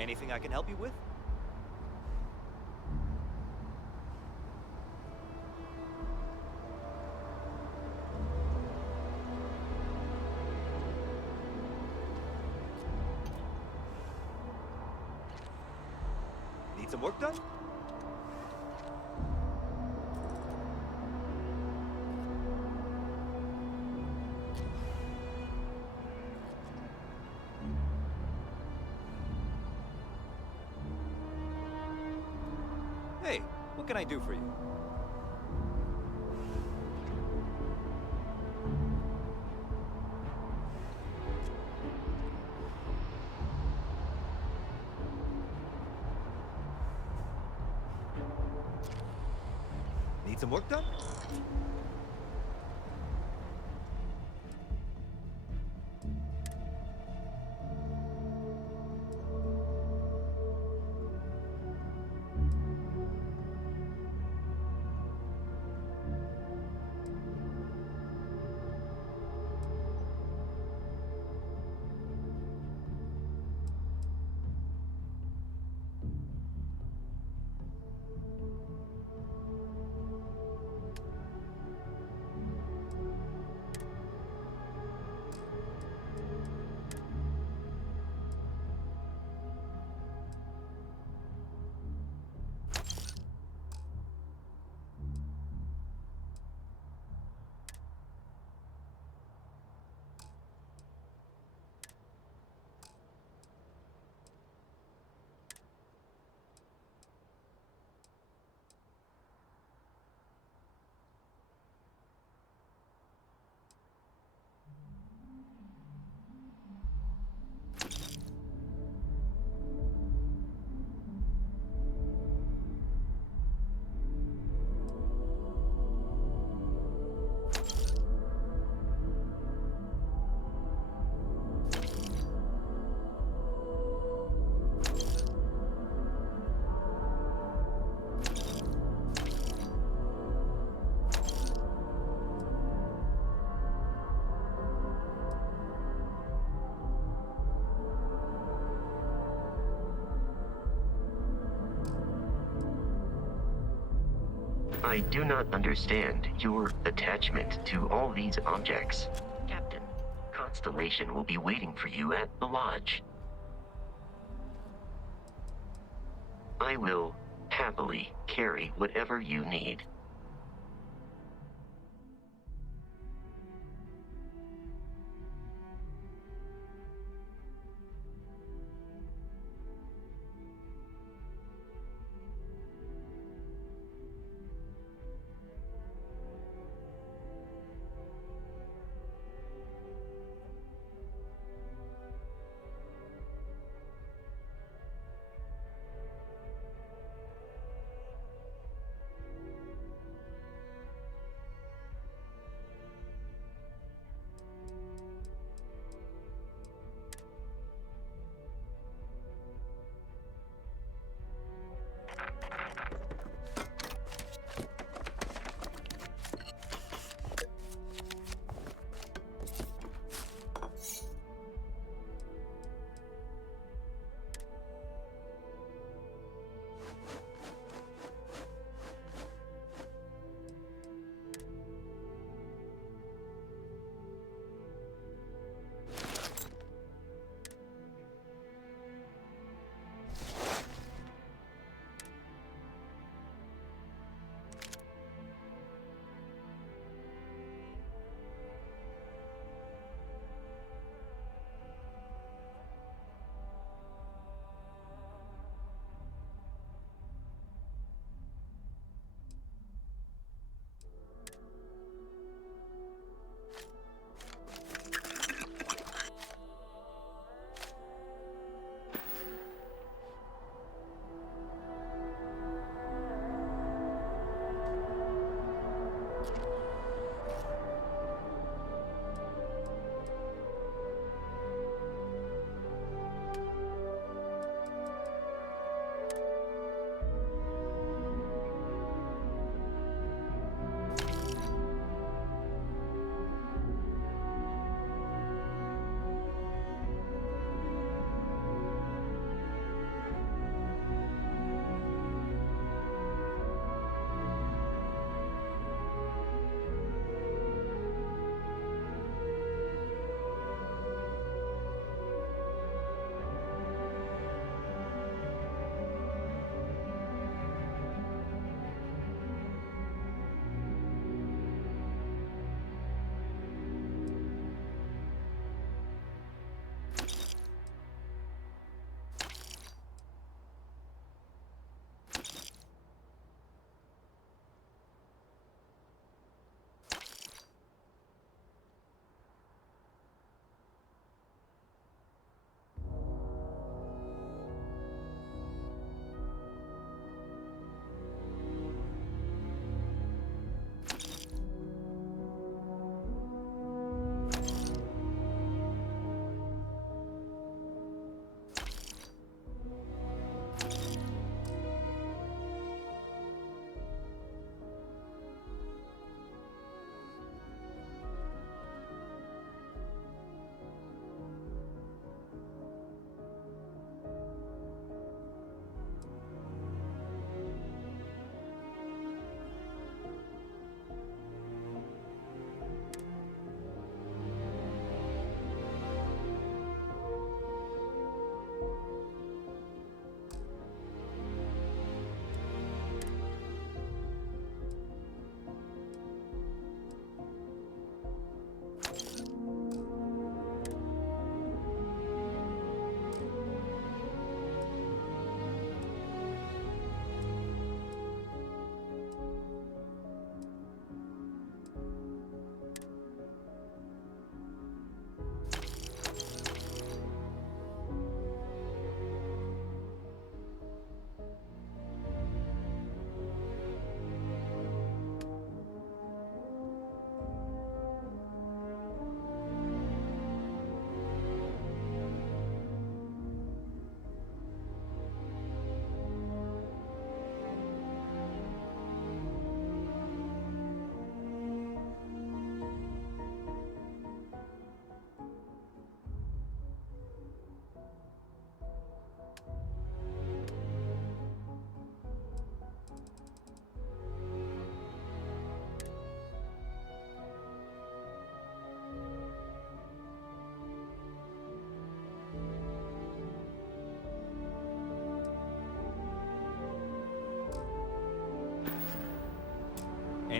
Anything I can help you with? Need some work done? Hey, what can I do for you? Need some work done? I do not understand your attachment to all these objects. Captain, Constellation will be waiting for you at the lodge. I will happily carry whatever you need.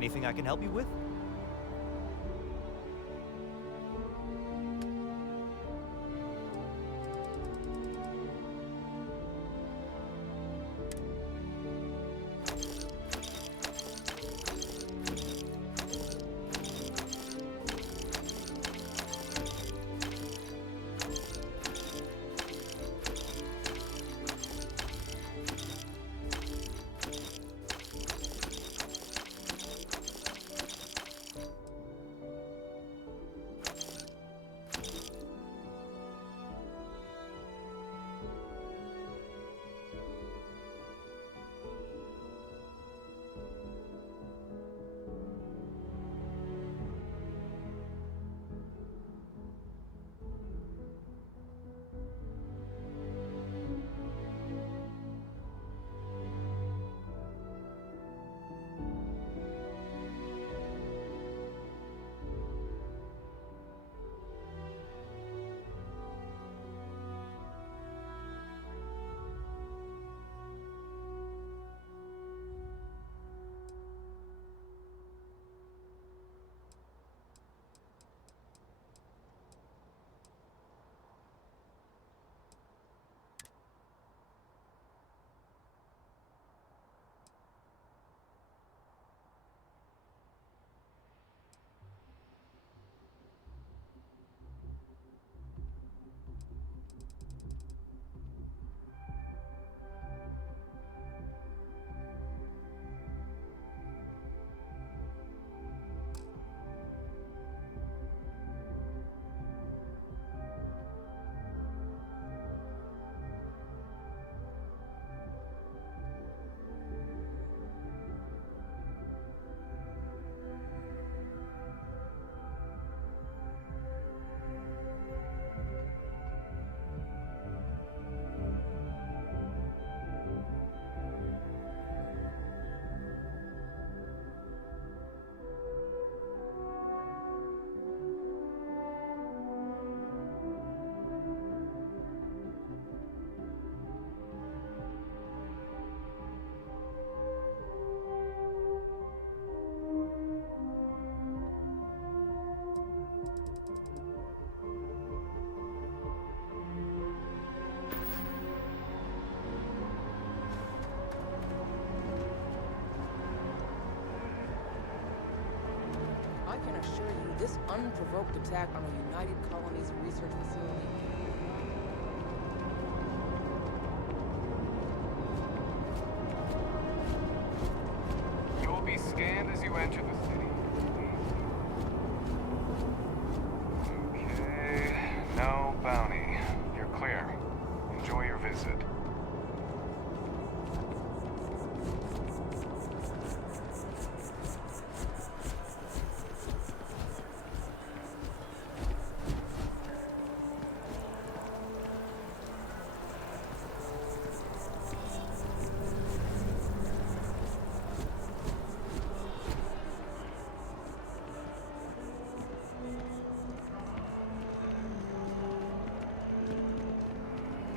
Anything I can help you with? I can assure you, this unprovoked attack on a United Colonies research facility. You will be scanned as you enter the city. Okay, no bounty. You're clear. Enjoy your visit.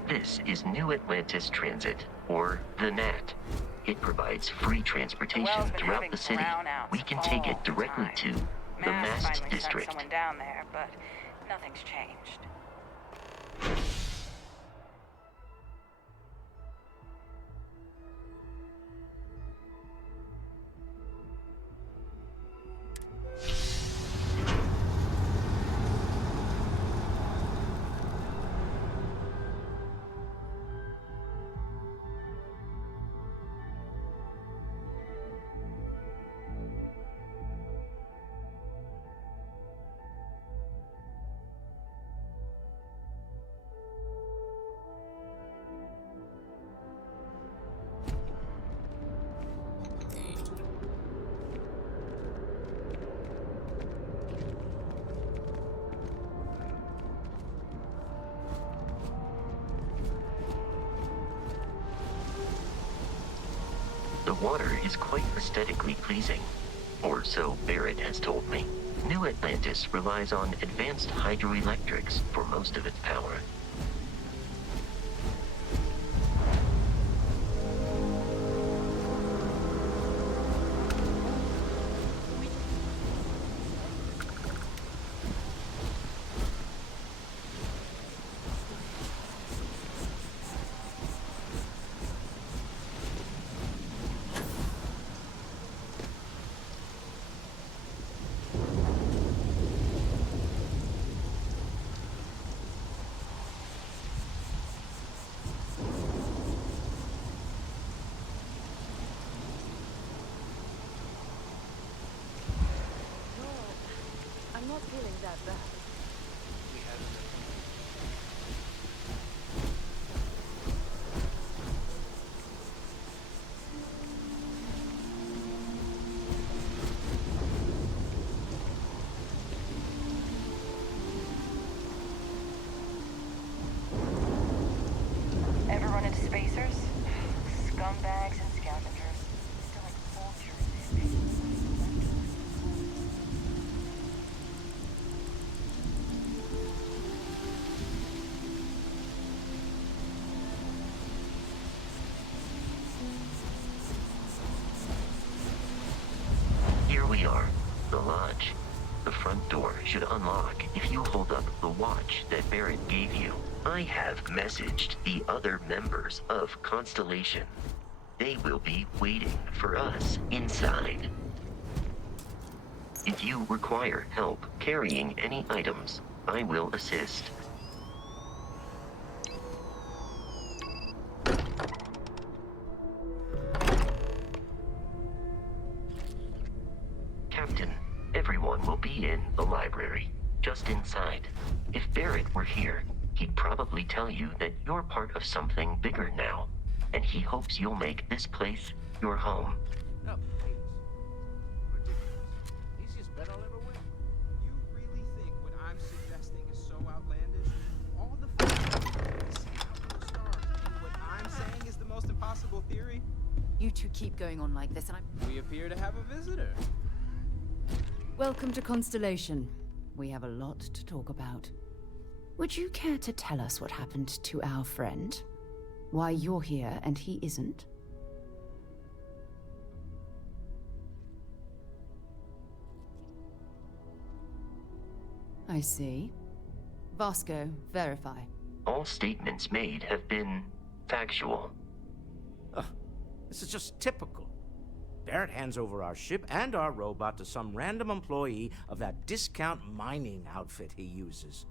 This is New Atlantis Transit, or the NAT. It provides free transportation Well's been throughout having the city. brownouts We can take it all the directly time. to the Mass Mast finally District. sent someone down there, but nothing's changed. The water is quite aesthetically pleasing, or so Barrett has told me. New Atlantis relies on advanced hydroelectrics for most of its power. not feeling that bad. We have Ever run into spacers? Scumbags and scavengers. They're like vultures. Here we are, the lodge. The front door should unlock if you hold up the watch that Barrett gave you. I have messaged the other members of Constellation. They will be waiting for us inside. If you require help carrying any items, I will assist. Captain, everyone will be in the library, just inside. If Barrett were here, he'd probably tell you that you're part of something bigger now, and he hopes you'll make this place your home. No, please. Ridiculous. Easiest bet I'll ever win. You really think what I'm suggesting is so outlandish? All the facts see out of the stars, and what I'm saying is the most impossible theory? You two keep going on like this, and We appear to have a visitor. Welcome to Constellation. We have a lot to talk about. Would you care to tell us what happened to our friend? Why you're here and he isn't? I see. Vasco, verify. All statements made have been factual. This is just typical. Barrett hands over our ship and our robot to some random employee of that discount mining outfit he uses.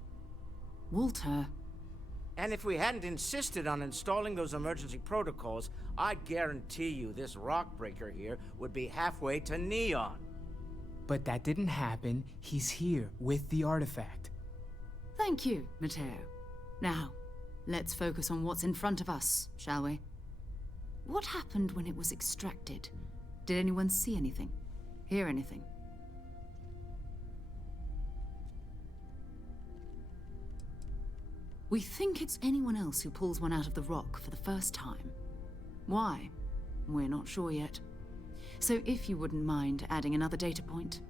Walter. And if we hadn't insisted on installing those emergency protocols, I guarantee you this rock breaker here would be halfway to Neon. But that didn't happen. He's here with the artifact. Thank you, Matteo. Now, let's focus on what's in front of us, shall we? What happened when it was extracted? Did anyone see anything? Hear anything? We think it's anyone else who pulls one out of the rock for the first time. Why? We're not sure yet. So if you wouldn't mind adding another data point.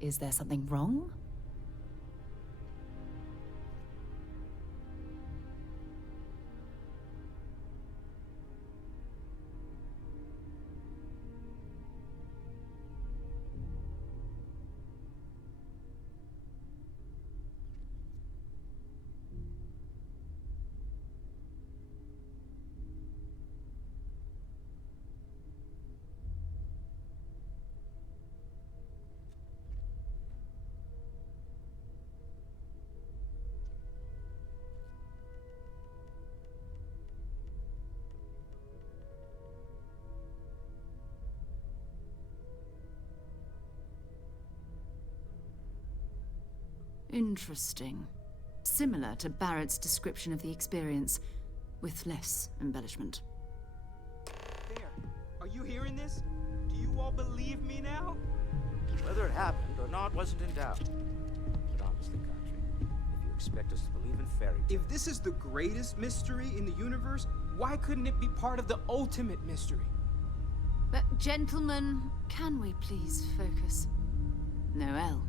Is there something wrong? Interesting. Similar to Barrett's description of the experience, with less embellishment. There. Are you hearing this? Do you all believe me now? Whether it happened or not wasn't in doubt. But honestly, Country, if you expect us to believe in fairy tales... If this is the greatest mystery in the universe, why couldn't it be part of the ultimate mystery? But gentlemen, can we please focus? Noel,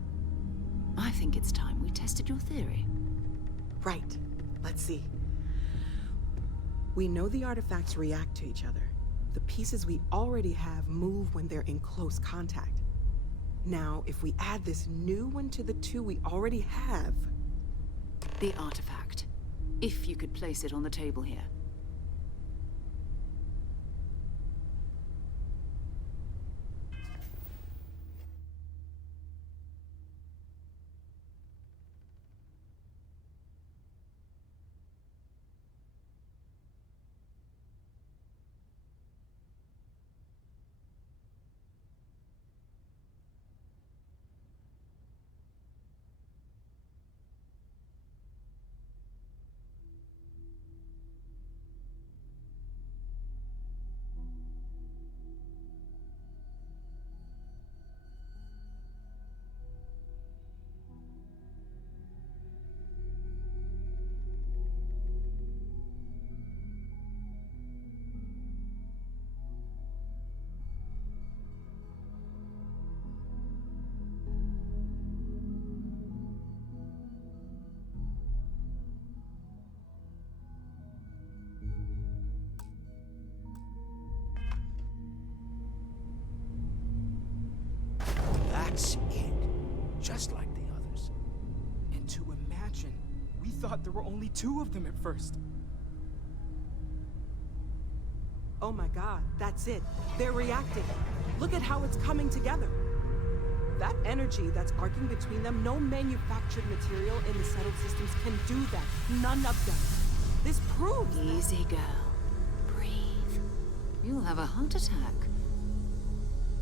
I think it's time we tested your theory. Right. Let's see. We know the artifacts react to each other. The pieces we already have move when they're in close contact. Now, if we add this new one to the two we already have... The artifact. If you could place it on the table here. That's it. Just like the others. And to imagine, we thought there were only 2 of them at first. Oh my god, that's it. They're reacting. Look at how it's coming together. That energy that's arcing between them, no manufactured material in the settled systems can do that. None of them. This proves... Easy, girl. Breathe. You'll have a heart attack.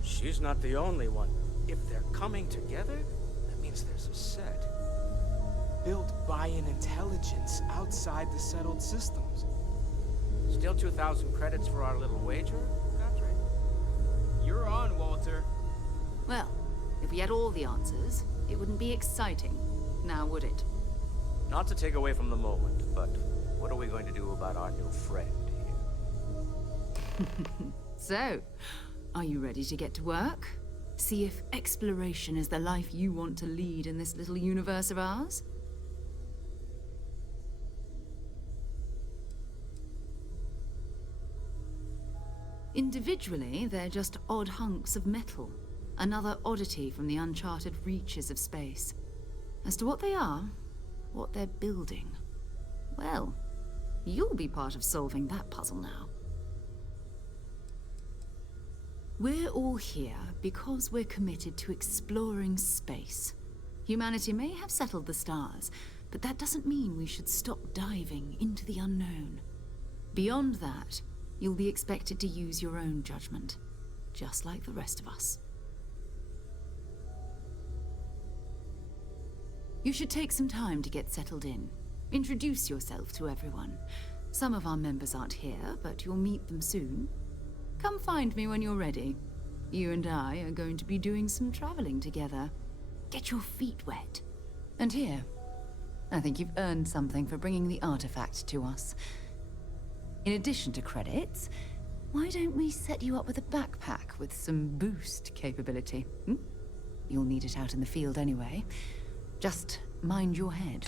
She's not the only one. If they're coming together, that means there's a set. Built by an intelligence outside the settled systems. Still 2,000 credits for our little wager, Patrick? You're on, Walter. Well, if we had all the answers, it wouldn't be exciting, now would it? Not to take away from the moment, but what are we going to do about our new friend here? So, are you ready to get to work? See if exploration is the life you want to lead in this little universe of ours? Individually, they're just odd hunks of metal. Another oddity from the uncharted reaches of space. As to what they are, what they're building, well, you'll be part of solving that puzzle now. We're all here because we're committed to exploring space. Humanity may have settled the stars, but that doesn't mean we should stop diving into the unknown. Beyond that, you'll be expected to use your own judgment, just like the rest of us. You should take some time to get settled in. Introduce yourself to everyone. Some of our members aren't here, but you'll meet them soon. Come find me when you're ready. You and I are going to be doing some traveling together. Get your feet wet. And here, I think you've earned something for bringing the artifact to us. In addition to credits, why don't we set you up with a backpack with some boost capability? You'll need it out in the field anyway. Just mind your head.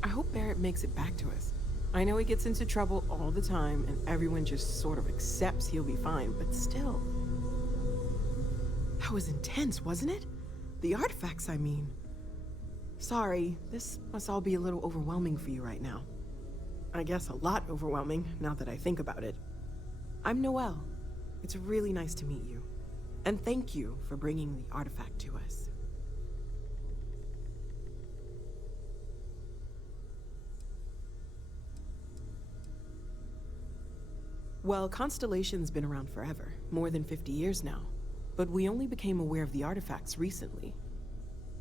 I hope Barrett makes it back to us. I know he gets into trouble all the time, and everyone just sort of accepts he'll be fine, but still. That was intense, wasn't it? The artifacts, I mean. Sorry, this must all be a little overwhelming for you right now. I guess a lot overwhelming, now that I think about it. I'm Noelle. It's really nice to meet you. And thank you for bringing the artifact to us. Well, Constellation's been around forever, more than 50 years now. But we only became aware of the artifacts recently.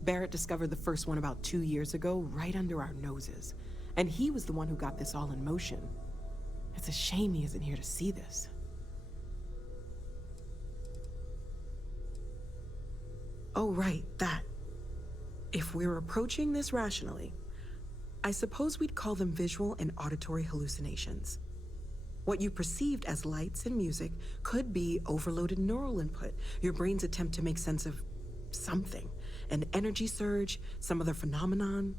Barrett discovered the first one about 2 years ago, right under our noses. And he was the one who got this all in motion. It's a shame he isn't here to see this. Oh, right, that. If we're approaching this rationally, I suppose we'd call them visual and auditory hallucinations. What you perceived as lights and music could be overloaded neural input, your brain's attempt to make sense of something, an energy surge, some other phenomenon.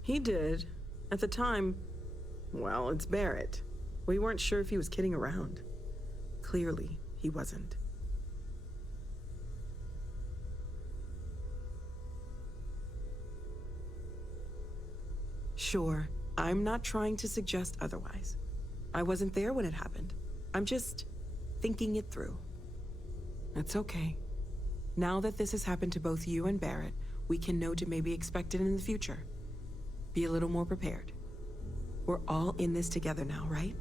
He did. At the time, well, it's Barrett. We weren't sure if he was kidding around. Clearly, he wasn't. Sure, I'm not trying to suggest otherwise. I wasn't there when it happened. I'm just thinking it through. It's okay. Now that this has happened to both you and Barrett, we can know to maybe expect it in the future. Be a little more prepared. We're all in this together now, right?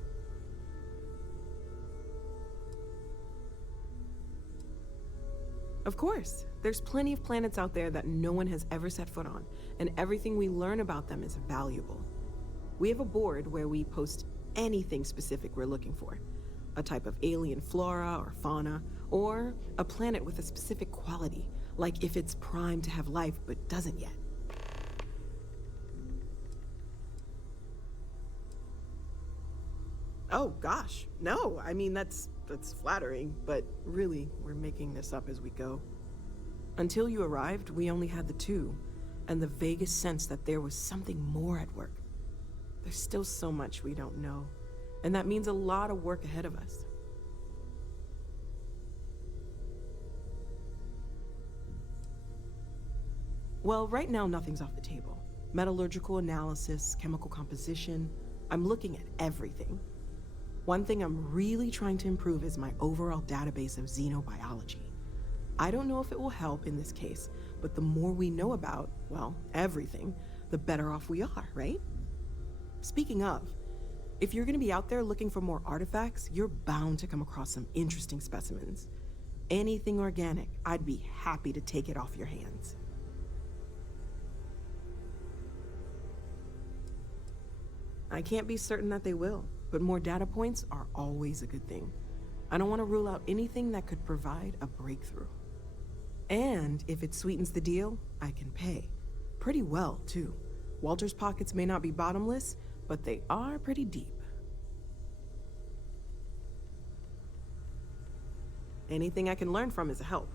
Of course. There's plenty of planets out there that no one has ever set foot on, and everything we learn about them is valuable. We have a board where we post anything specific we're looking for. A type of alien flora or fauna, or a planet with a specific quality, like if it's primed to have life but doesn't yet. Oh gosh, no, I mean that's flattering, but really, we're making this up as we go. Until you arrived, we only had the two, and the vaguest sense that there was something more at work. There's still so much we don't know, and that means a lot of work ahead of us. Well, right now nothing's off the table. Metallurgical analysis, chemical composition, I'm looking at everything. One thing I'm really trying to improve is my overall database of xenobiology. I don't know if it will help in this case, but the more we know about, well, everything, the better off we are, right? Speaking of, if you're gonna be out there looking for more artifacts, you're bound to come across some interesting specimens. Anything organic, I'd be happy to take it off your hands. I can't be certain that they will, but more data points are always a good thing. I don't want to rule out anything that could provide a breakthrough. And if it sweetens the deal, I can pay. Pretty well, too. Walter's pockets may not be bottomless, but they are pretty deep. Anything I can learn from is a help.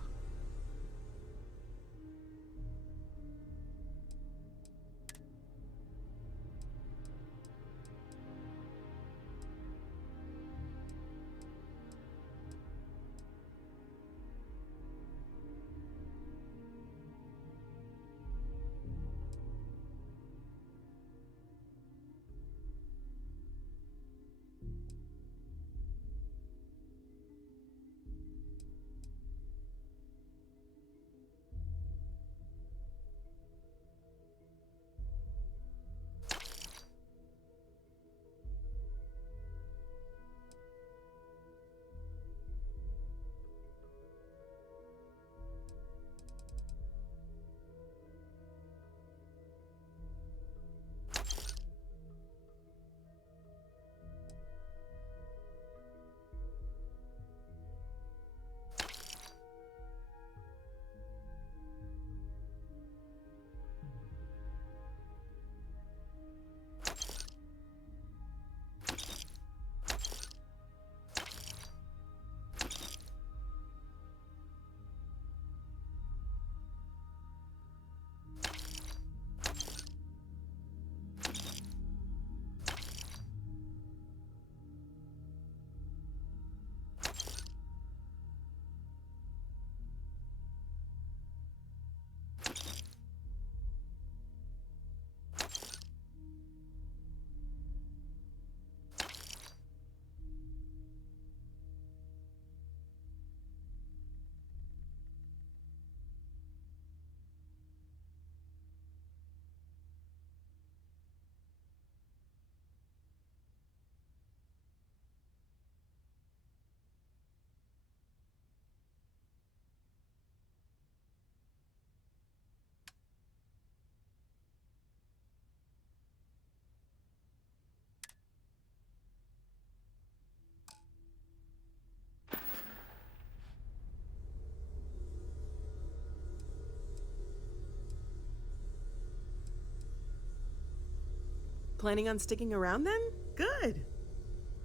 Planning on sticking around then? Good.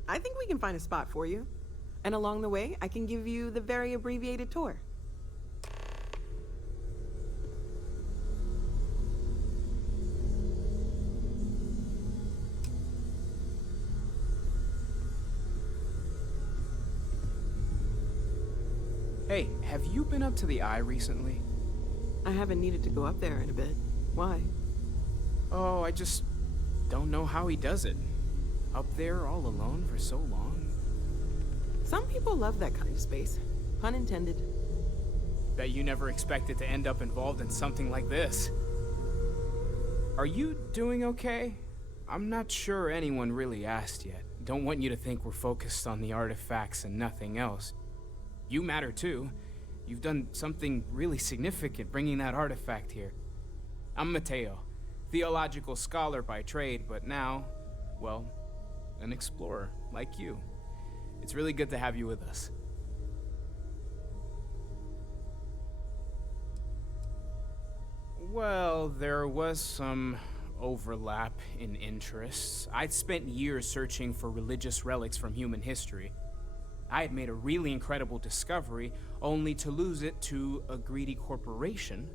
I think we can find a spot for you. And along the way, I can give you the very abbreviated tour. Hey, have you been up to the Eye recently? I haven't needed to go up there in a bit. Why? Oh, I just don't know how he does it. Up there all alone for so long. Some people love that kind of space. Pun intended. Bet you never expected to end up involved in something like this. Are you doing okay? I'm not sure anyone really asked yet. Don't want you to think we're focused on the artifacts and nothing else. You matter too. You've done something really significant bringing that artifact here. I'm Mateo, theological scholar by trade, but now, well, an explorer like you. It's really good to have you with us. Well, there was some overlap in interests. I'd spent years searching for religious relics from human history. I had made a really incredible discovery, only to lose it to a greedy corporation.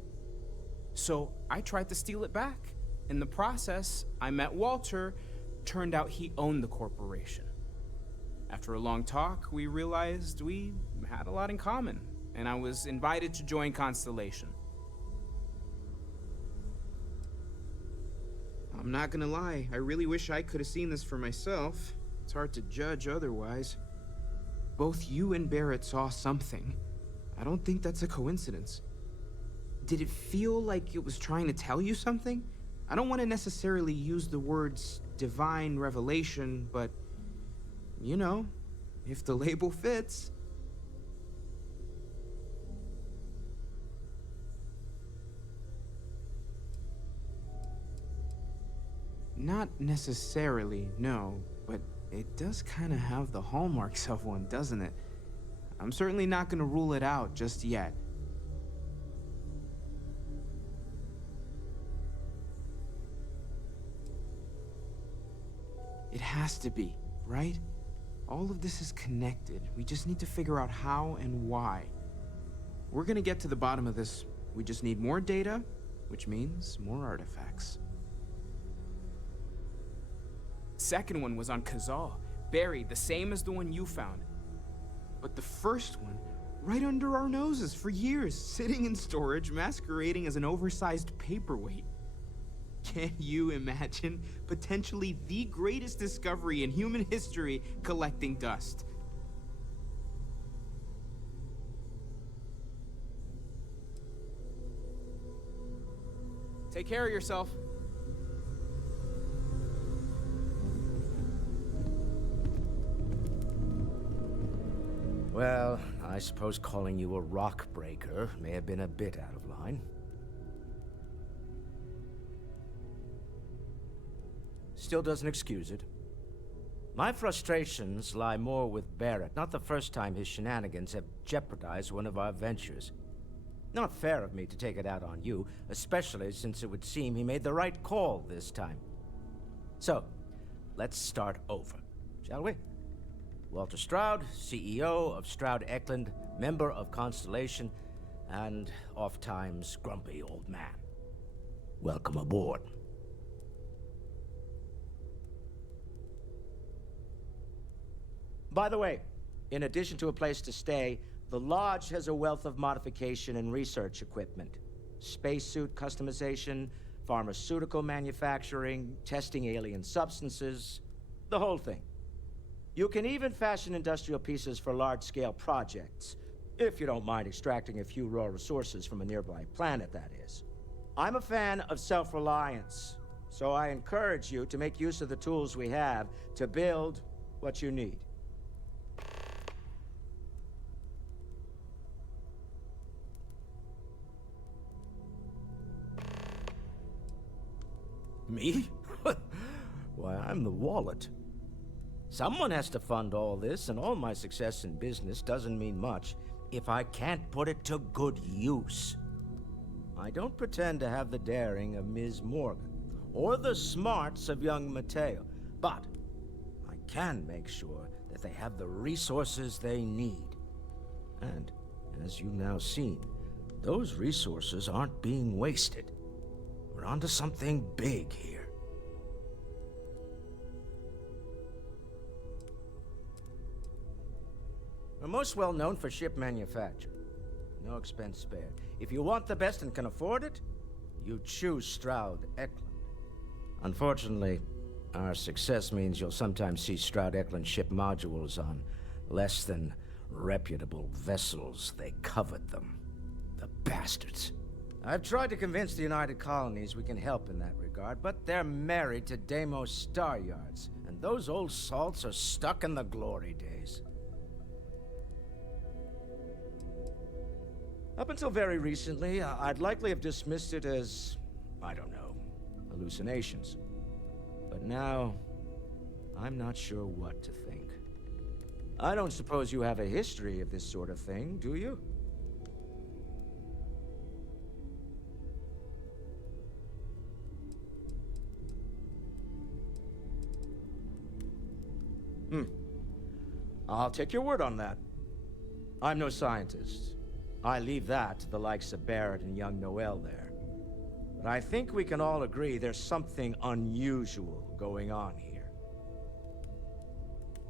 So I tried to steal it back. In the process, I met Walter. Turned out he owned the corporation. After a long talk, we realized we had a lot in common, and I was invited to join Constellation. I'm not gonna lie, I really wish I could have seen this for myself. It's hard to judge otherwise. Both you and Barrett saw something. I don't think that's a coincidence. Did it feel like it was trying to tell you something? I don't want to necessarily use the words divine revelation, but, you know, if the label fits. Not necessarily, no, but it does kind of have the hallmarks of one, doesn't it? I'm certainly not going to rule it out just yet. It has to be, right? All of this is connected. We just need to figure out how and why. We're gonna get to the bottom of this. We just need more data, which means more artifacts. Second one was on Kazal, buried, the same as the one you found. But the first one, right under our noses for years, sitting in storage, masquerading as an oversized paperweight. Can you imagine potentially the greatest discovery in human history collecting dust? Take care of yourself. Well, I suppose calling you a rock breaker may have been a bit out of line. Still doesn't excuse it. My frustrations lie more with Barrett, not the first time his shenanigans have jeopardized one of our ventures. Not fair of me to take it out on you, especially since it would seem he made the right call this time. So, let's start over, shall we? Walter Stroud, CEO of Stroud Eklund, member of Constellation, and oft-times grumpy old man. Welcome aboard. By the way, in addition to a place to stay, the Lodge has a wealth of modification and research equipment. Spacesuit customization, pharmaceutical manufacturing, testing alien substances, the whole thing. You can even fashion industrial pieces for large-scale projects, if you don't mind extracting a few raw resources from a nearby planet, that is. I'm a fan of self-reliance, so I encourage you to make use of the tools we have to build what you need. Me? Why, I'm the wallet. Someone has to fund all this, and all my success in business doesn't mean much if I can't put it to good use. I don't pretend to have the daring of Ms. Morgan, or the smarts of young Mateo. But I can make sure that they have the resources they need. And, as you've now seen, those resources aren't being wasted. We're onto something big here. We're most well known for ship manufacture. No expense spared. If you want the best and can afford it, you choose Stroud Eklund. Unfortunately, our success means you'll sometimes see Stroud Eklund ship modules on less than reputable vessels. They covet them. The bastards. I've tried to convince the United Colonies we can help in that regard, but they're married to Deimos Star Yards, and those old salts are stuck in the glory days. Up until very recently, I'd likely have dismissed it as, I don't know, hallucinations. But now, I'm not sure what to think. I don't suppose you have a history of this sort of thing, do you? I'll take your word on that. I'm no scientist. I leave that to the likes of Barrett and young Noel there. But I think we can all agree there's something unusual going on here.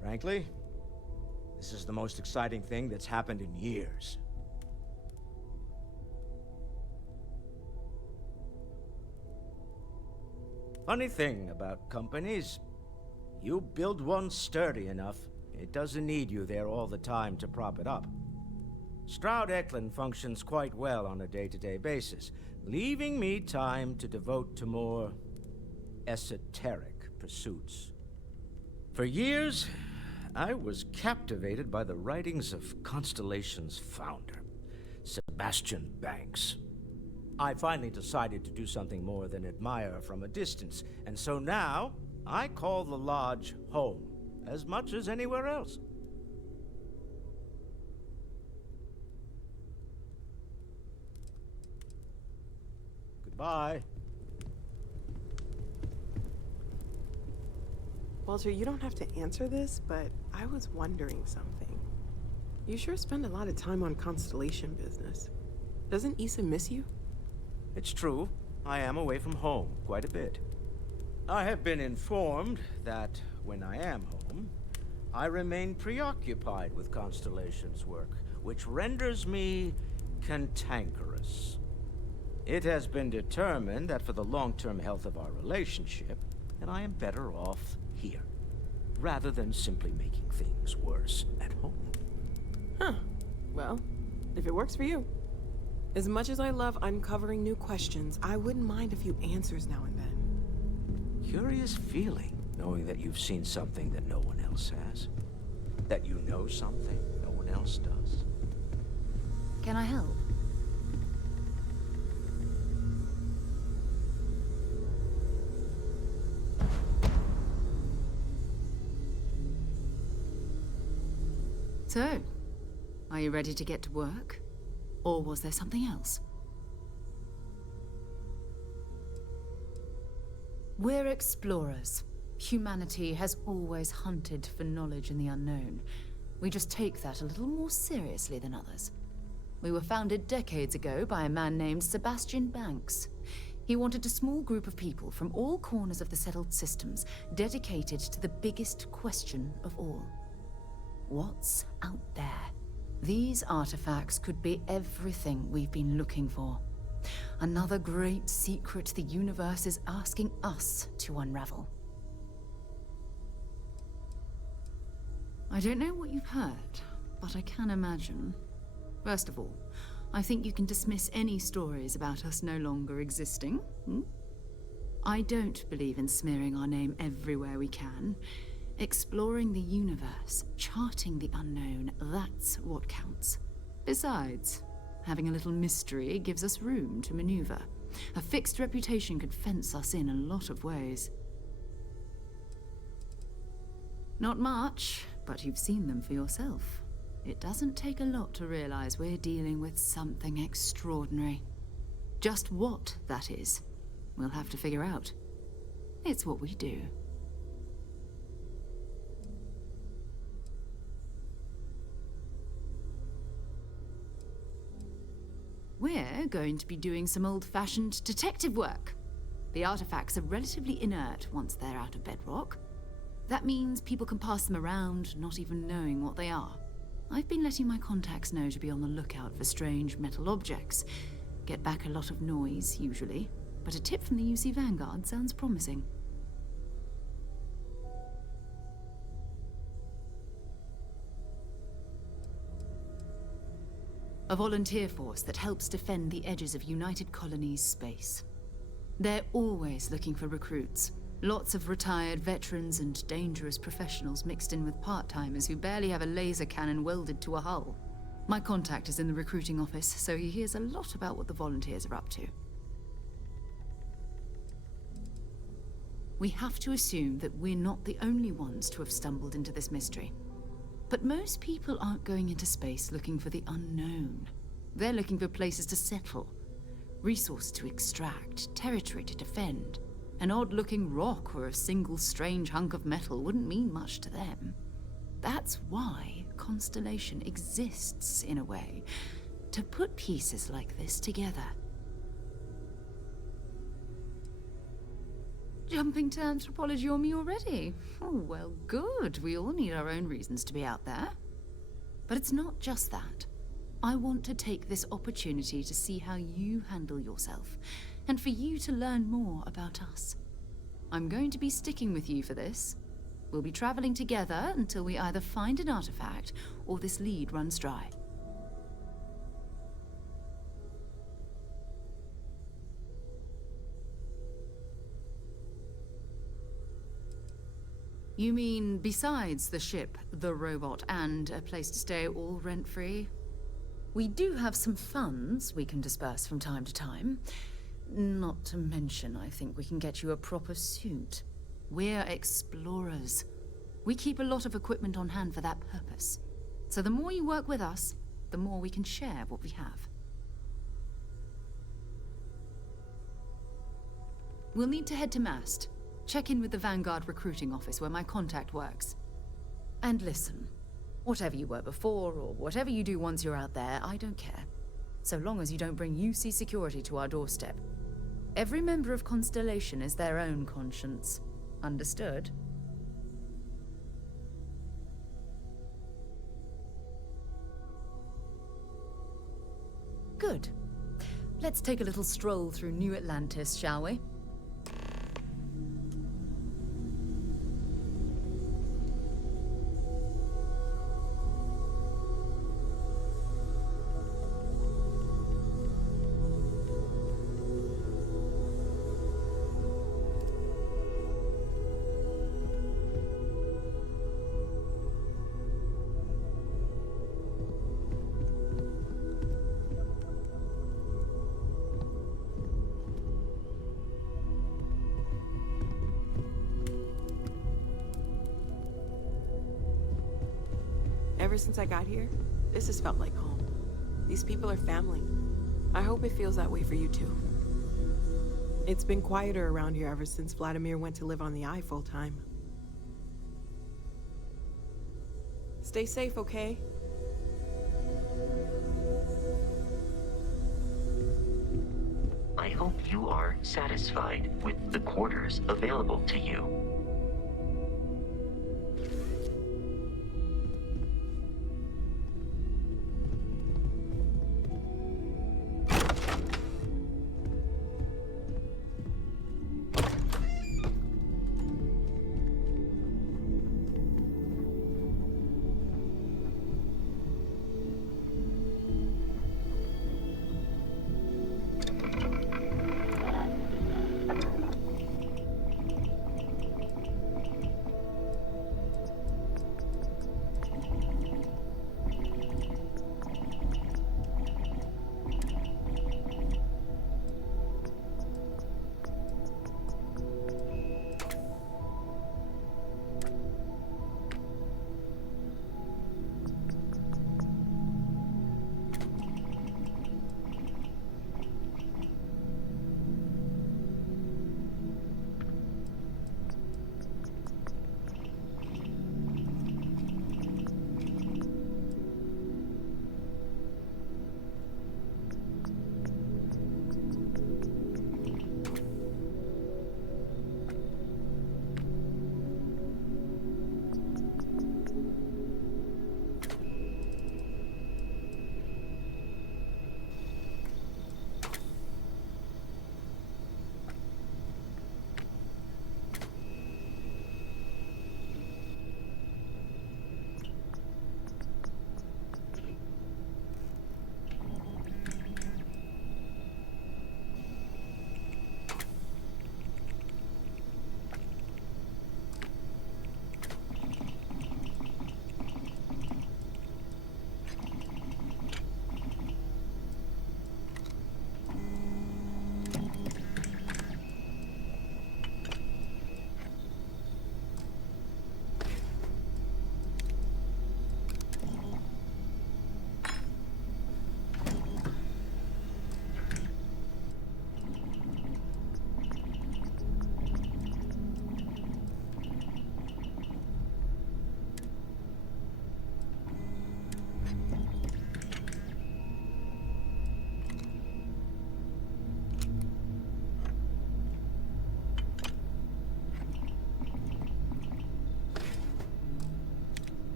Frankly, this is the most exciting thing that's happened in years. Funny thing about companies, you build one sturdy enough, it doesn't need you there all the time to prop it up. Stroud Eklund functions quite well on a day-to-day basis, leaving me time to devote to more esoteric pursuits. For years, I was captivated by the writings of Constellation's founder, Sebastian Banks. I finally decided to do something more than admire from a distance, and so now I call the Lodge home as much as anywhere else. Goodbye. Walter, you don't have to answer this, but I was wondering something. You sure spend a lot of time on Constellation business. Doesn't Issa miss you? It's true. I am away from home quite a bit. I have been informed that when I am home, I remain preoccupied with Constellation's work, which renders me cantankerous. It has been determined that for the long-term health of our relationship, that I am better off here, rather than simply making things worse at home. Huh. Well, if it works for you. As much as I love uncovering new questions, I wouldn't mind a few answers now and then. Curious feeling, knowing that you've seen something that no one else has. That you know something no one else does. Can I help? So, are you ready to get to work? Or was there something else? We're explorers. Humanity has always hunted for knowledge in the unknown. We just take that a little more seriously than others. We were founded decades ago by a man named Sebastian Banks. He wanted a small group of people from all corners of the settled systems dedicated to the biggest question of all. What's out there? These artifacts could be everything we've been looking for. Another great secret the universe is asking us to unravel. I don't know what you've heard, but I can imagine. First of all, I think you can dismiss any stories about us no longer existing. I don't believe in smearing our name everywhere we can. Exploring the universe, charting the unknown, that's what counts. Besides, having a little mystery gives us room to maneuver. A fixed reputation could fence us in a lot of ways. Not much, but you've seen them for yourself. It doesn't take a lot to realize we're dealing with something extraordinary. Just what that is, we'll have to figure out. It's what we do. We're going to be doing some old-fashioned detective work. The artifacts are relatively inert once they're out of bedrock. That means people can pass them around, not even knowing what they are. I've been letting my contacts know to be on the lookout for strange metal objects. Get back a lot of noise, usually, but a tip from the UC Vanguard sounds promising. A volunteer force that helps defend the edges of United Colonies space. They're always looking for recruits. Lots of retired veterans and dangerous professionals mixed in with part-timers who barely have a laser cannon welded to a hull. My contact is in the recruiting office, so he hears a lot about what the volunteers are up to. We have to assume that we're not the only ones to have stumbled into this mystery. But most people aren't going into space looking for the unknown. They're looking for places to settle, resources to extract, territory to defend. An odd-looking rock or a single strange hunk of metal wouldn't mean much to them. That's why Constellation exists, in a way, to put pieces like this together. Jumping to anthropology on me already? Oh, well, good. We all need our own reasons to be out there. But it's not just that. I want to take this opportunity to see how you handle yourself, and for you to learn more about us. I'm going to be sticking with you for this. We'll be traveling together until we either find an artifact or this lead runs dry. You mean besides the ship, the robot, and a place to stay all rent-free? We do have some funds we can disperse from time to time. Not to mention, I think we can get you a proper suit. We're explorers. We keep a lot of equipment on hand for that purpose. So the more you work with us, the more we can share what we have. We'll need to head to Mast. Check in with the Vanguard recruiting office where my contact works. And listen, whatever you were before, or whatever you do once you're out there, I don't care. So long as you don't bring UC security to our doorstep. Every member of Constellation is their own conscience. Understood? Good. Let's take a little stroll through New Atlantis, shall we? Ever since I got here, this has felt like home. These people are family. I hope it feels that way for you too. It's been quieter around here ever since Vladimir went to live on the Eye full-time. Stay safe, okay? I hope you are satisfied with the quarters available to you.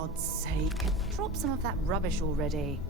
God's sake, drop some of that rubbish already.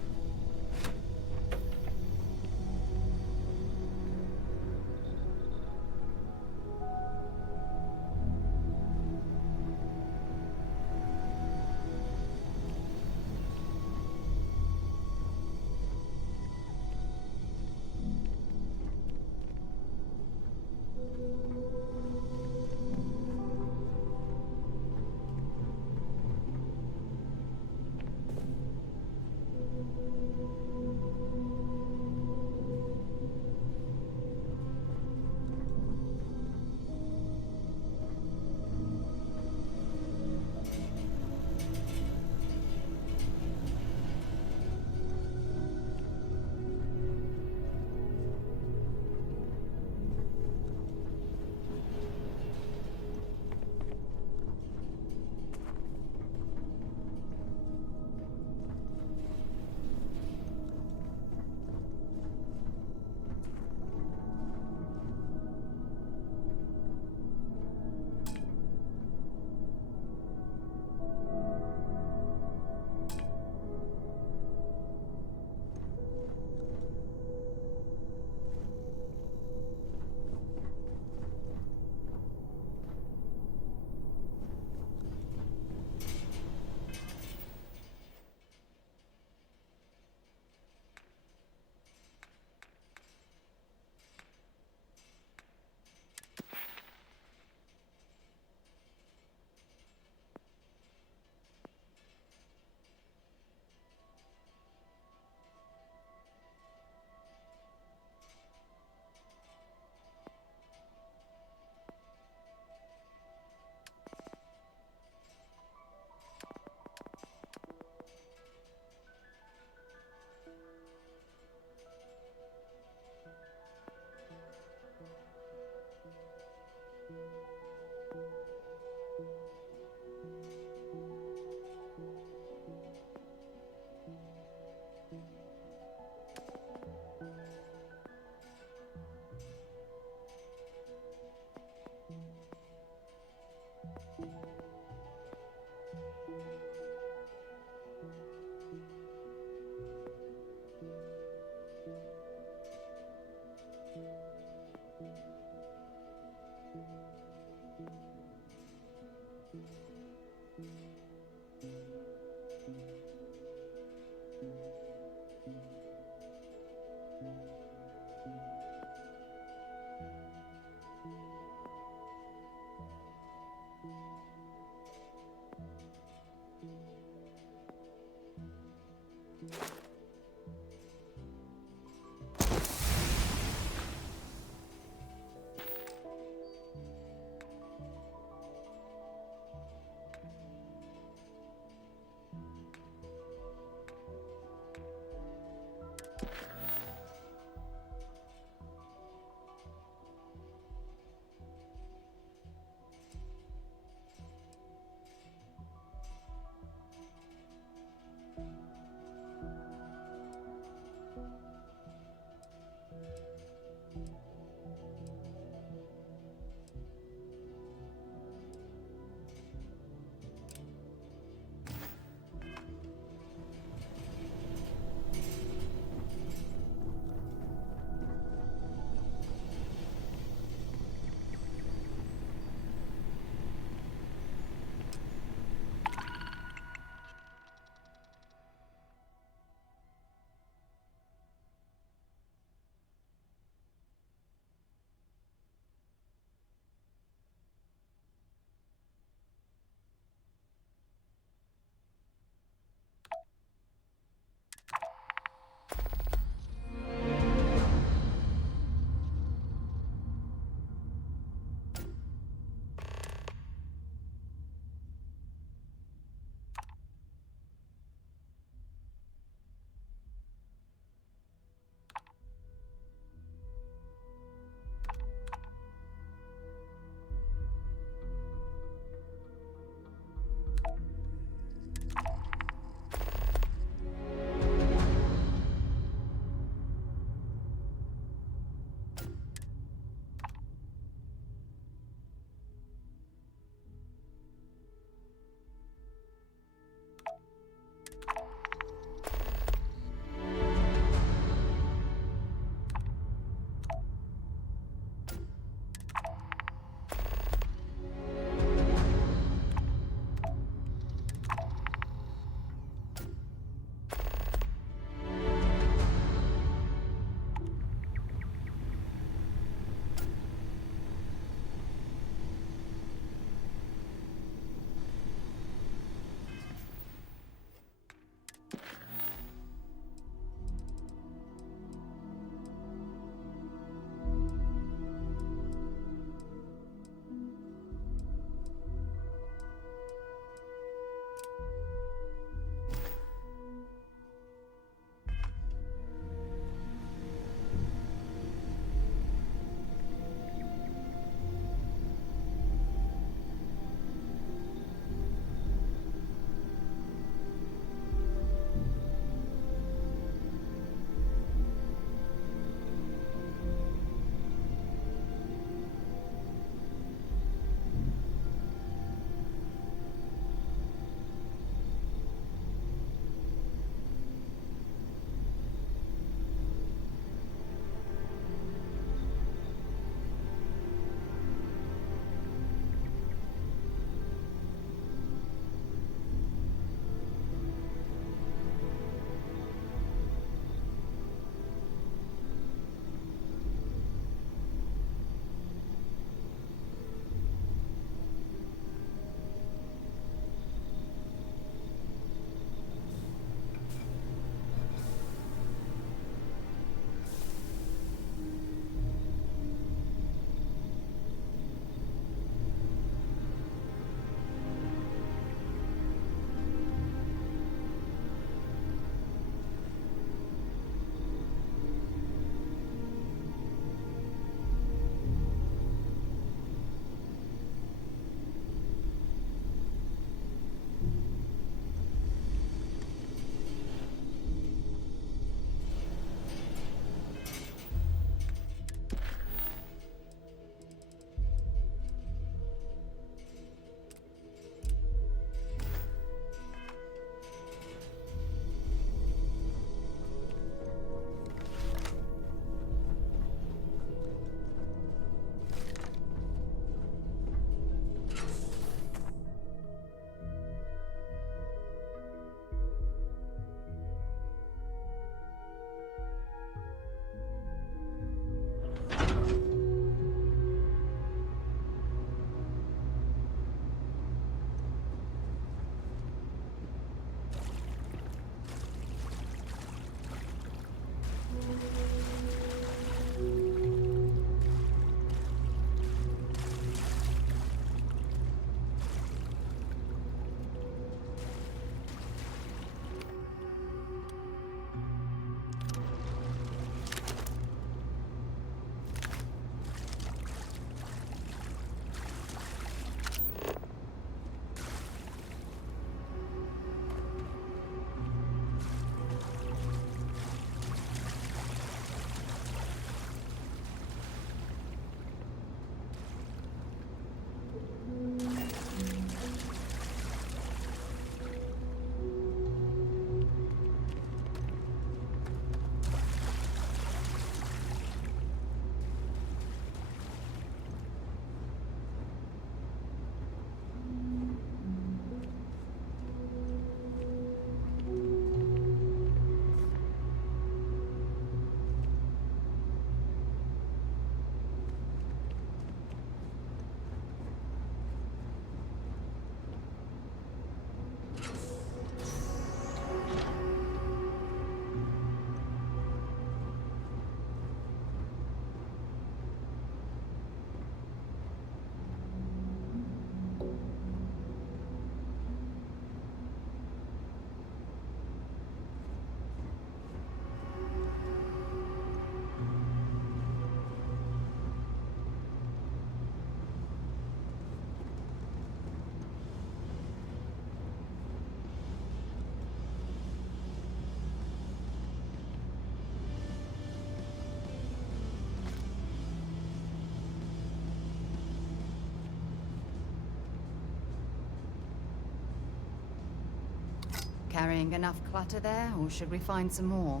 Carrying enough clutter there, or should we find some more?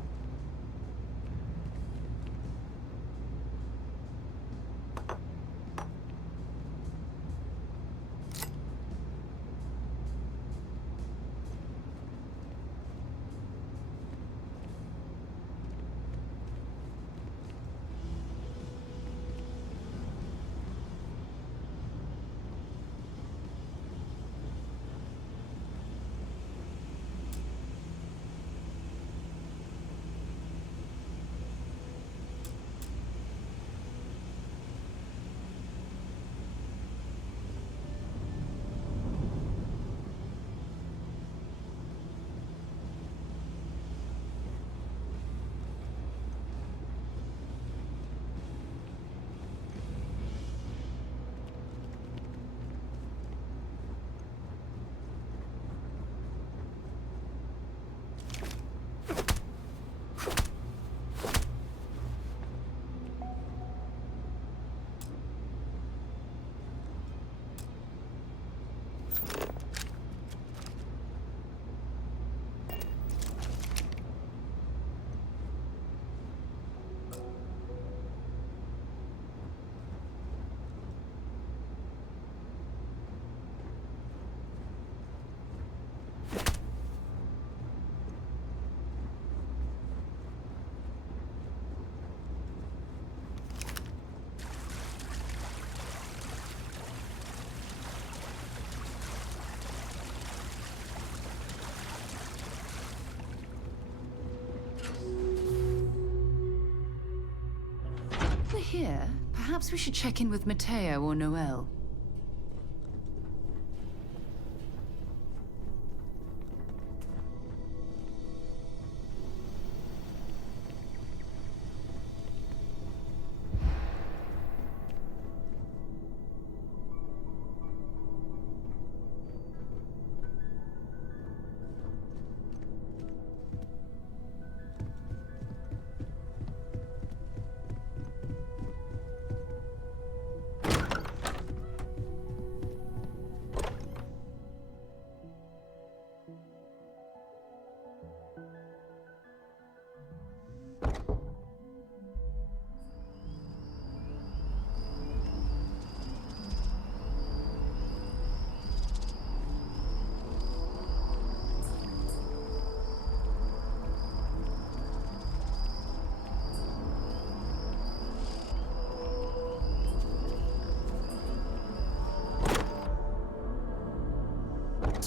We're here. Perhaps we should check in with Mateo or Noel.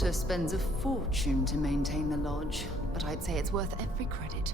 Spends a fortune to maintain the lodge, but I'd say it's worth every credit.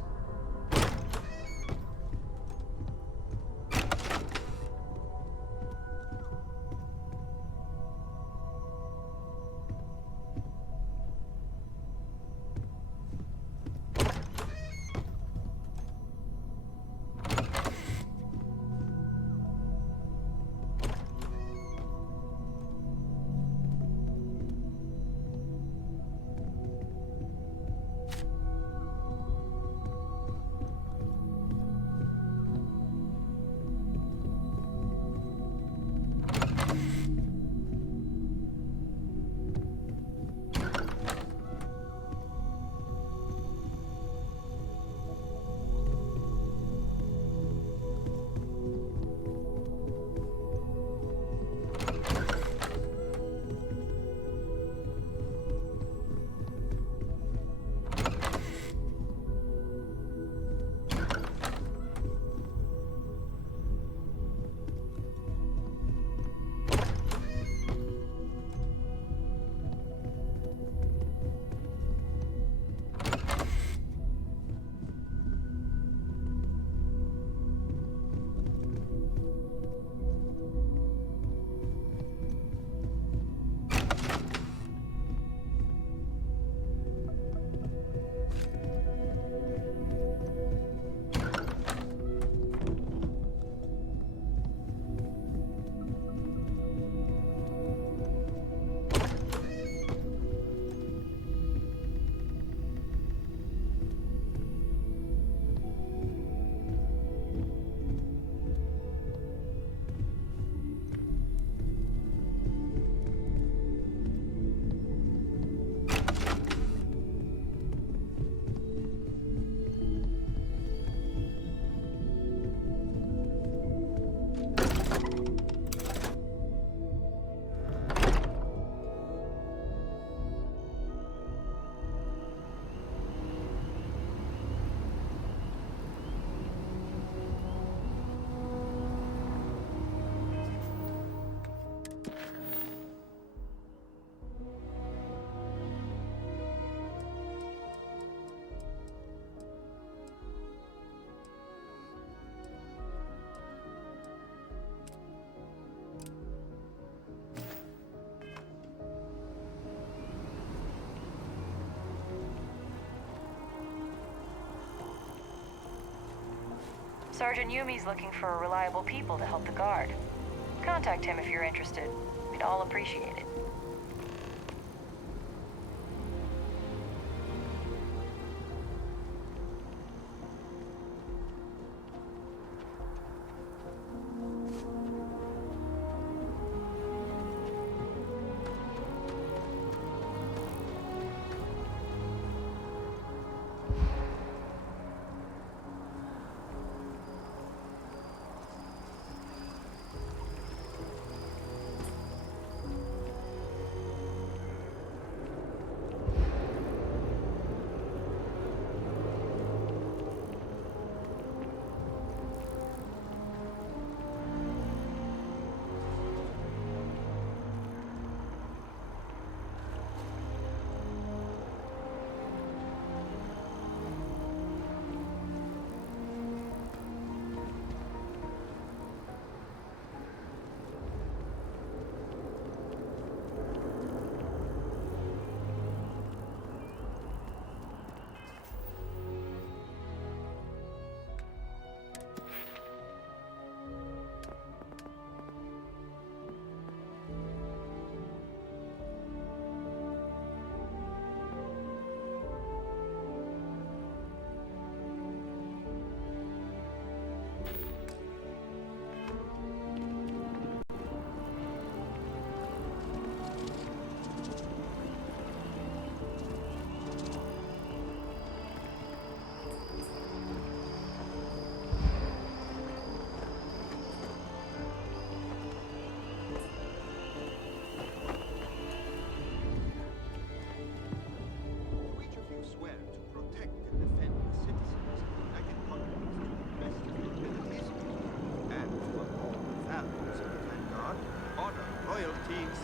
Sergeant Yumi's looking for reliable people to help the Guard. Contact him if you're interested. We'd all appreciate it.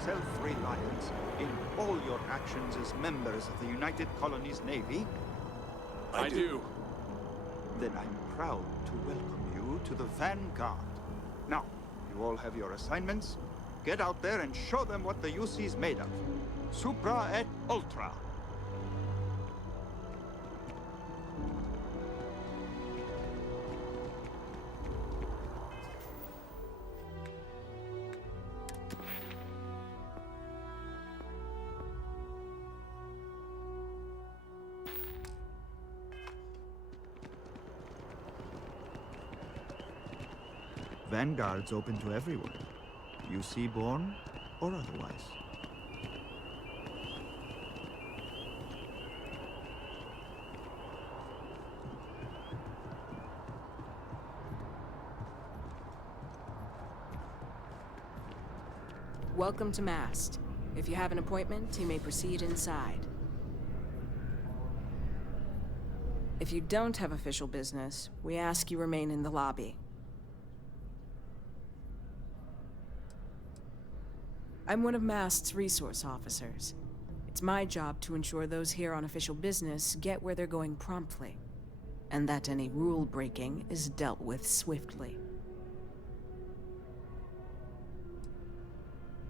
Self-reliance in all your actions as members of the United Colonies Navy? I do. Then I'm proud to welcome you to the Vanguard. Now, you all have your assignments. Get out there and show them what the UC's made of. Supra et Ultra. Vanguard's open to everyone, UC born or otherwise. Welcome to Mast. If you have an appointment, you may proceed inside. If you don't have official business, we ask you remain in the lobby. I'm one of Mast's resource officers. It's my job to ensure those here on official business get where they're going promptly, and that any rule breaking is dealt with swiftly.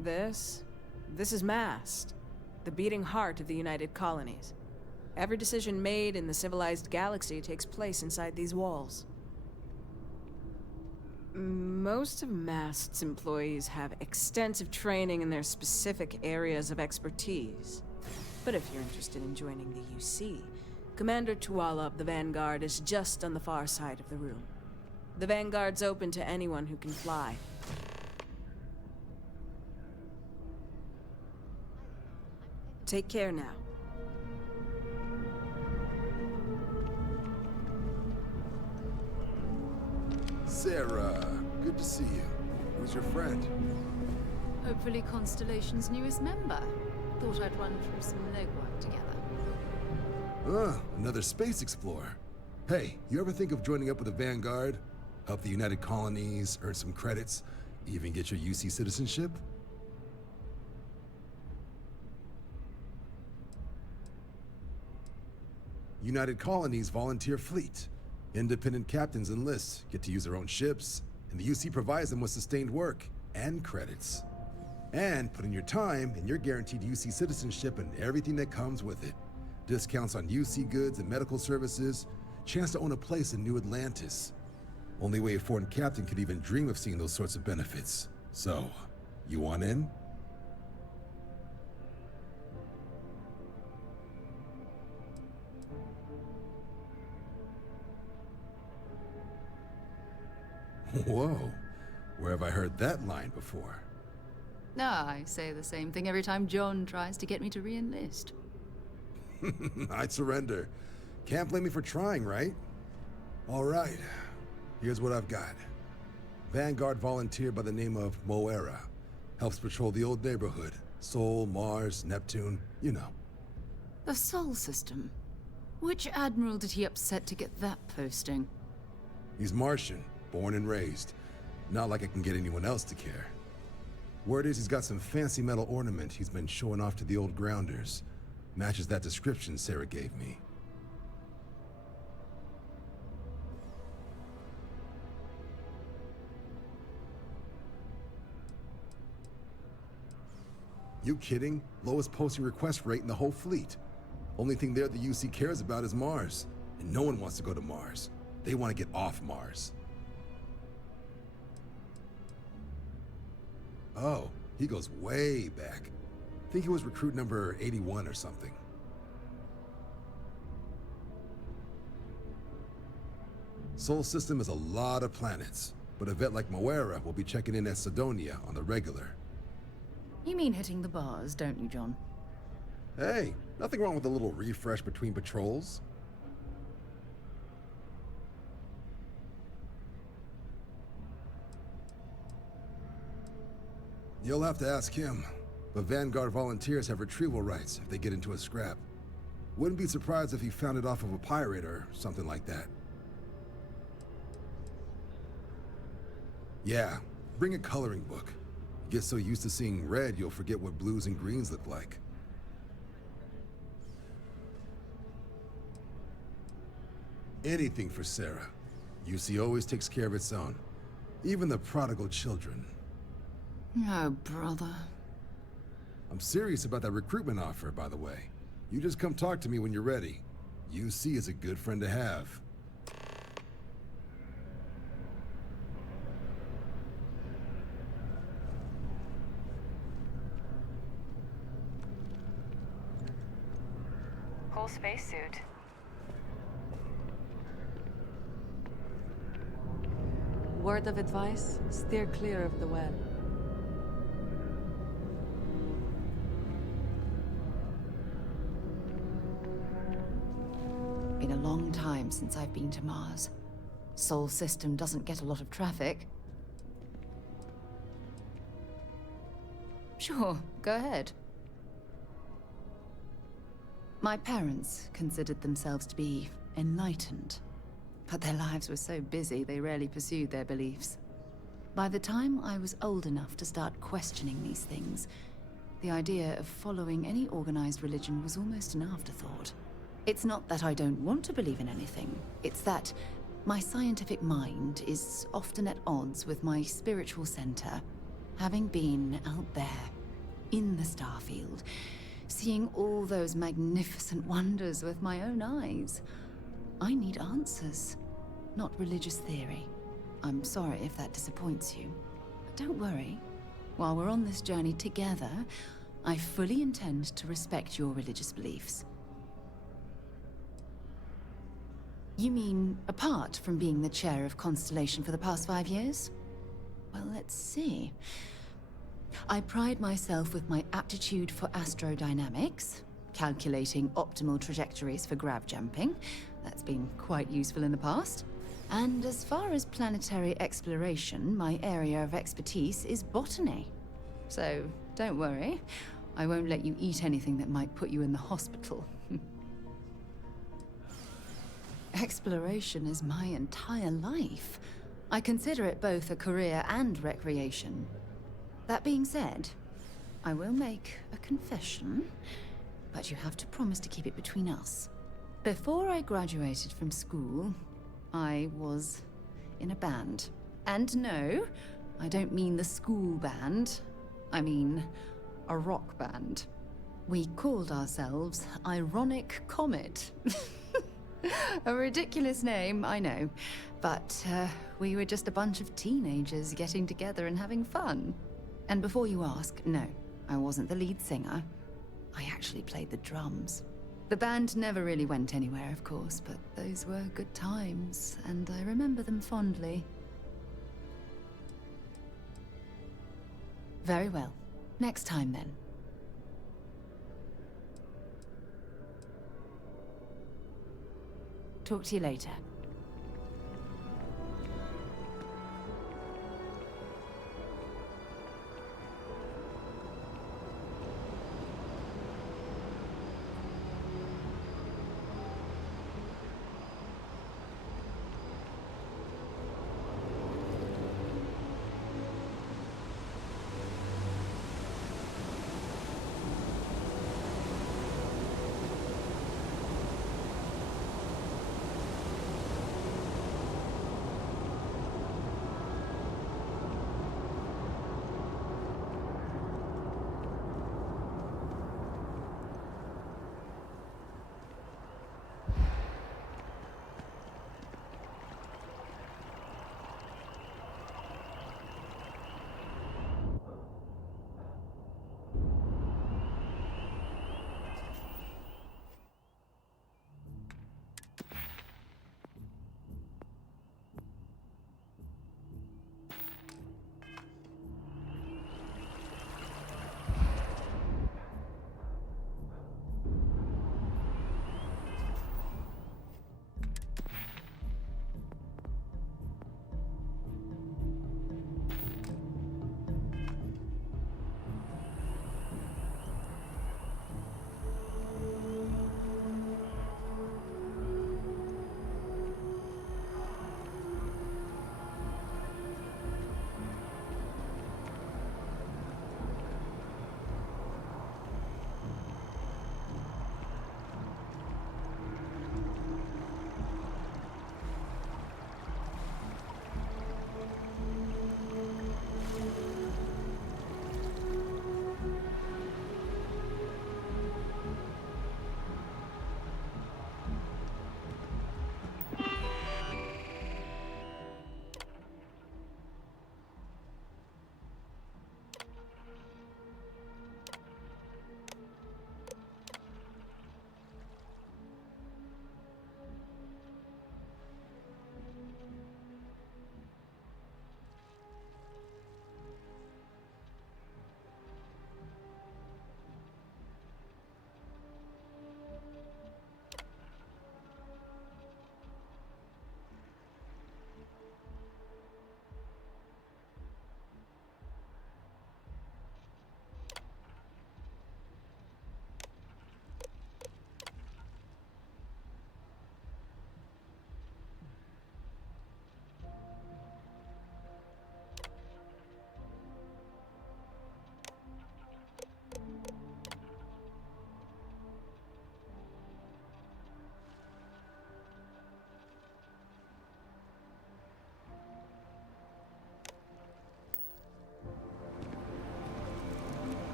This is Mast, the beating heart of the United Colonies. Every decision made in the civilized galaxy takes place inside these walls. Most of Mast's employees have extensive training in their specific areas of expertise. But if you're interested in joining the UC, Commander Tuala of the Vanguard is just on the far side of the room. The Vanguard's open to anyone who can fly. Take care now. Sarah, good to see you. Who's your friend? Hopefully Constellation's newest member. Thought I'd run through some legwork together. Another space explorer. Hey, you ever think of joining up with the Vanguard? Help the United Colonies, earn some credits, even get your UC citizenship? United Colonies volunteer fleet. Independent captains enlist, get to use their own ships, and the UC provides them with sustained work and credits. And put in your time, and you're guaranteed UC citizenship and everything that comes with it. Discounts on UC goods and medical services, chance to own a place in New Atlantis. Only way a foreign captain could even dream of seeing those sorts of benefits. So, you want in? Whoa, where have I heard that line before? I say the same thing every time John tries to get me to re-enlist. I'd surrender. Can't blame me for trying, right? All right, here's what I've got. Vanguard volunteer by the name of Moera. Helps patrol the old neighborhood. Sol, Mars, Neptune, you know. The Sol system? Which admiral did he upset to get that posting? He's Martian, born and raised. Not like I can get anyone else to care. Word is he's got some fancy metal ornament he's been showing off to the old grounders. Matches that description Sarah gave me. You kidding? Lowest posting request rate in the whole fleet. Only thing there the UC cares about is Mars. And no one wants to go to Mars. They want to get off Mars. Oh, he goes way back. Think he was recruit number 81 or something. Sol system is a lot of planets, but a vet like Moera will be checking in at Sidonia on the regular. You mean hitting the bars, don't you, John? Hey, nothing wrong with a little refresh between patrols. You'll have to ask him, but Vanguard volunteers have retrieval rights if they get into a scrap. Wouldn't be surprised if he found it off of a pirate or something like that. Yeah, bring a coloring book. Get so used to seeing red, you'll forget what blues and greens look like. Anything for Sarah. UC always takes care of its own. Even the prodigal children. Oh, brother. I'm serious about that recruitment offer, by the way. You just come talk to me when you're ready. UC is a good friend to have. Cool spacesuit. Word of advice, steer clear of the web. Been a long time since I've been to Mars. Sol system doesn't get a lot of traffic. Sure, go ahead. My parents considered themselves to be enlightened, but their lives were so busy they rarely pursued their beliefs. By the time I was old enough to start questioning these things, the idea of following any organized religion was almost an afterthought. It's not that I don't want to believe in anything, it's that my scientific mind is often at odds with my spiritual center. Having been out there, in the Starfield, seeing all those magnificent wonders with my own eyes, I need answers, not religious theory. I'm sorry if that disappoints you, but don't worry. While we're on this journey together, I fully intend to respect your religious beliefs. You mean apart from being the chair of Constellation for the past 5 years? Well, let's see. I pride myself with my aptitude for astrodynamics, calculating optimal trajectories for grav jumping. That's been quite useful in the past. And as far as planetary exploration, my area of expertise is botany. So don't worry, I won't let you eat anything that might put you in the hospital. Exploration is my entire life. I consider it both a career and recreation. That being said, I will make a confession, but you have to promise to keep it between us. Before I graduated from school, I was in a band. And no, I don't mean the school band. I mean a rock band. We called ourselves Ironic Comet. A ridiculous name, I know. But we were just a bunch of teenagers getting together and having fun. And before you ask, no, I wasn't the lead singer. I actually played the drums. The band never really went anywhere, of course, but those were good times, and I remember them fondly. Very well. Next time, then. Talk to you later.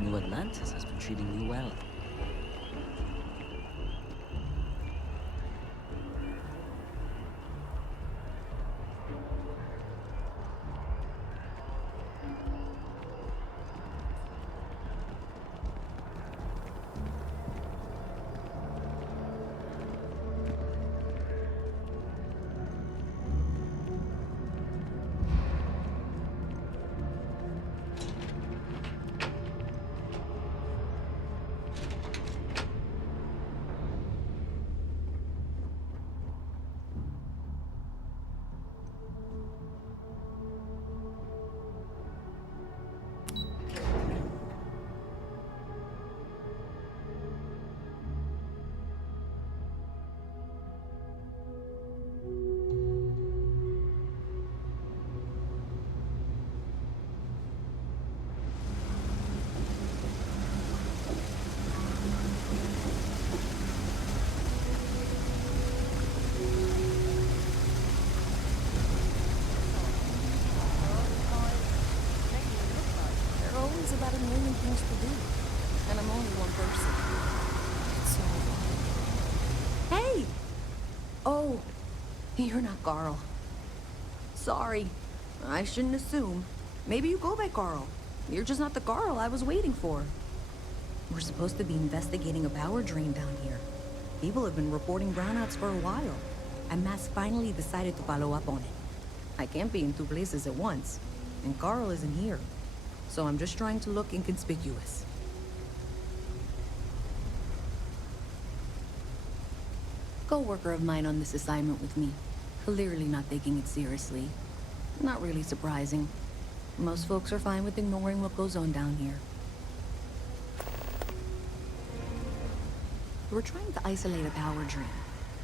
New Atlantis has been treating you well. about a million things to do. And I'm only one person. It's so long. Hey! Oh, you're not Carl. Sorry. I shouldn't assume. Maybe you go by Carl. You're just not the Carl I was waiting for. We're supposed to be investigating a power drain down here. People have been reporting brownouts for a while, and Mass finally decided to follow up on it. I can't be in two places at once, and Carl isn't here. So I'm just trying to look inconspicuous. Coworker of mine on this assignment with me. Clearly not taking it seriously. Not really surprising. Most folks are fine with ignoring what goes on down here. We're trying to isolate a power drain,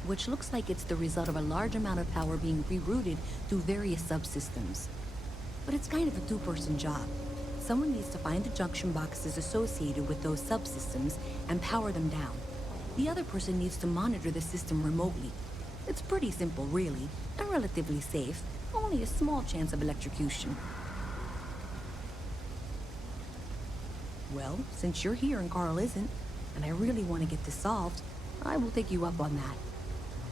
which looks like it's the result of a large amount of power being rerouted through various subsystems. But it's kind of a two-person job. Someone needs to find the junction boxes associated with those subsystems and power them down. The other person needs to monitor the system remotely. It's pretty simple, really, and relatively safe. Only a small chance of electrocution. Well, since you're here and Carl isn't, and I really want to get this solved, I will take you up on that.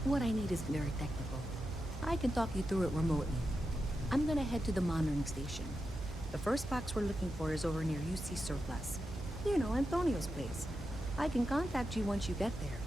What I need isn't very technical. I can talk you through it remotely. I'm gonna head to the monitoring station. The first box we're looking for is over near UC Surplus. You know, Antonio's place. I can contact you once you get there.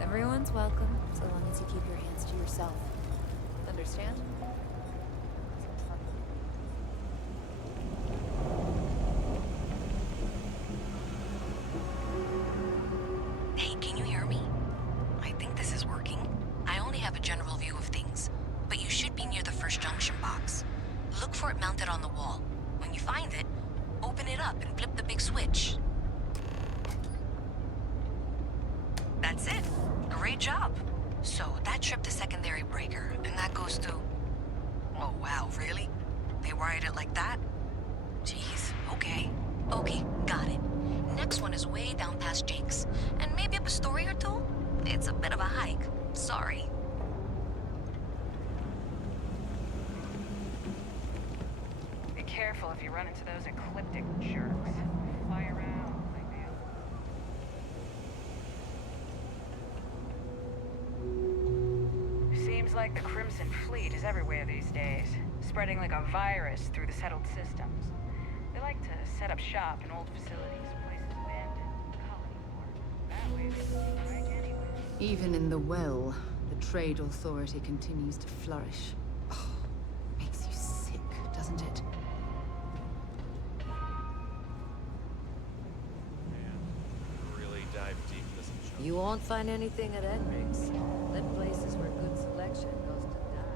Everyone's welcome, so long as you keep your hands to yourself. Understand? Hey, can you hear me? I think this is working. I only have a general view of things, but you should be near the first junction box. Look for it mounted on the wall. When you find it, open it up and flip the big switch. That's it. Great job. So that tripped the secondary breaker, and that goes to... Oh, wow, really? They wired it like that? Jeez, okay. Okay, got it. Next one is way down past Jake's, and maybe up a story or two? It's a bit of a hike. Sorry. Be careful if you run into those ecliptic jerks. Fly around like they... Seems like the Crimson Fleet is everywhere these days, spreading like a virus through the settled systems. They like to set up shop in old facilities, places abandoned, colony port. That way they can strike anywhere. Even in the well, the trade authority continues to flourish. Oh, makes you sick, doesn't it? Really dive deep into some show. You won't find anything at Edric's. That place is where good selection goes to die.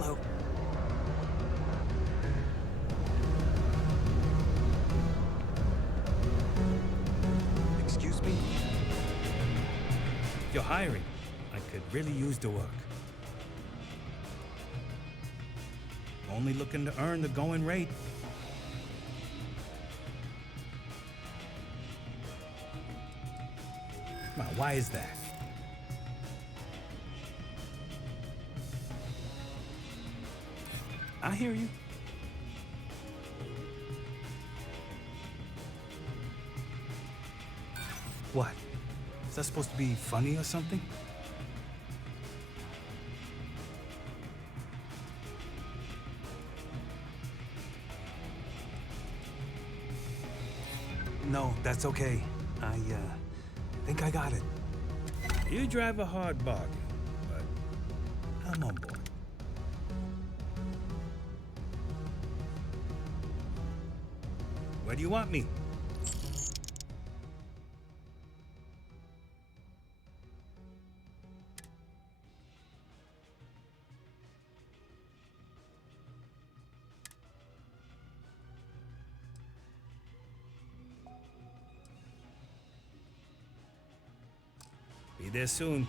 Hello. Excuse me? If you're hiring, I could really use the work. Only looking to earn the going rate. Now, why is that? I hear you. What? Is that supposed to be funny or something? No, that's okay. I think I got it. You drive a hard bargain, but I'm on board. Where do you want me? Be there soon.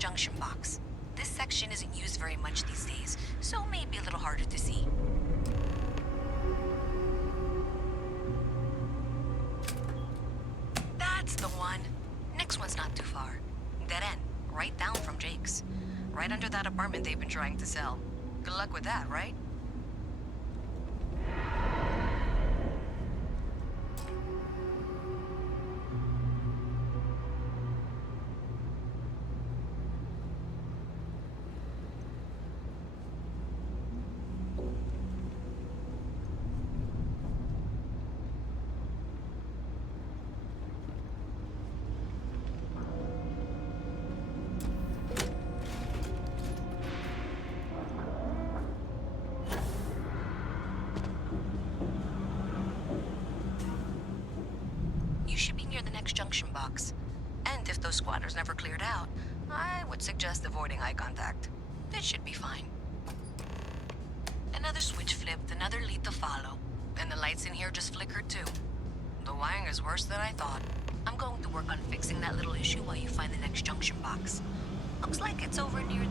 junction box. This section isn't used very much these days, so maybe a little harder to see. That's the one. Next one's not too far. Dead end, right down from Jake's. Right under that apartment they've been trying to sell. Good luck with that, right? Junction box. And if those squatters never cleared out, I would suggest avoiding eye contact. That should be fine. Another switch flipped, another lead to follow. And the lights in here just flickered too. The wiring is worse than I thought. I'm going to work on fixing that little issue while you find the next junction box. Looks like it's over near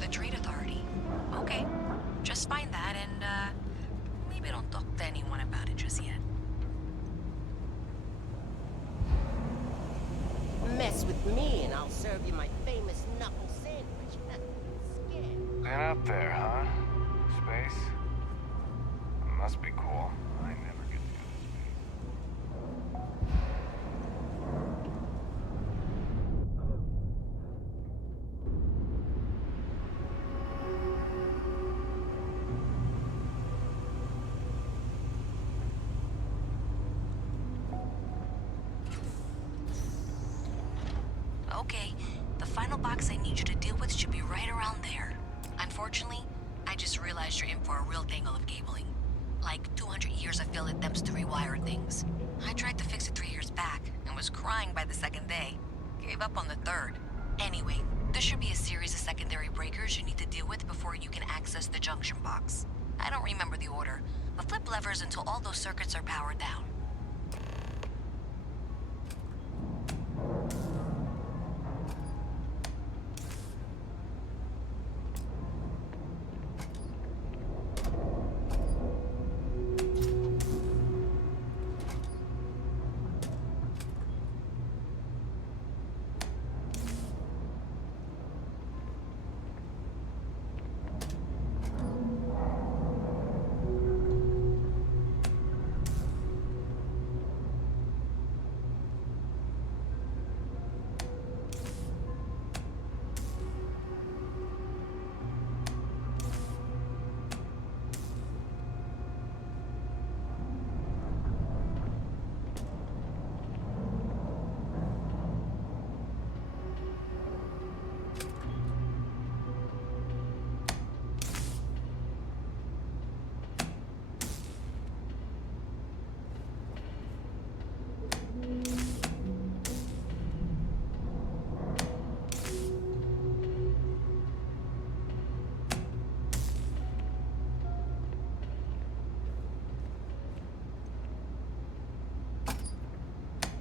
the Trade Authority. Okay, just find that and, maybe don't talk to anyone about it just yet. Mess with me and I'll serve you my famous knuckle sandwich. Skin. Been up there, huh? Space? Must be cool. I never get to do this. Okay, the final box I need you to deal with should be right around there. Unfortunately, I just realized you're in for a real tangle of cabling. Like 200 years of field attempts to rewire things. I tried to fix it 3 years back and was crying by the second day. Gave up on the third. Anyway, there should be a series of secondary breakers you need to deal with before you can access the junction box. I don't remember the order, but flip levers until all those circuits are powered down.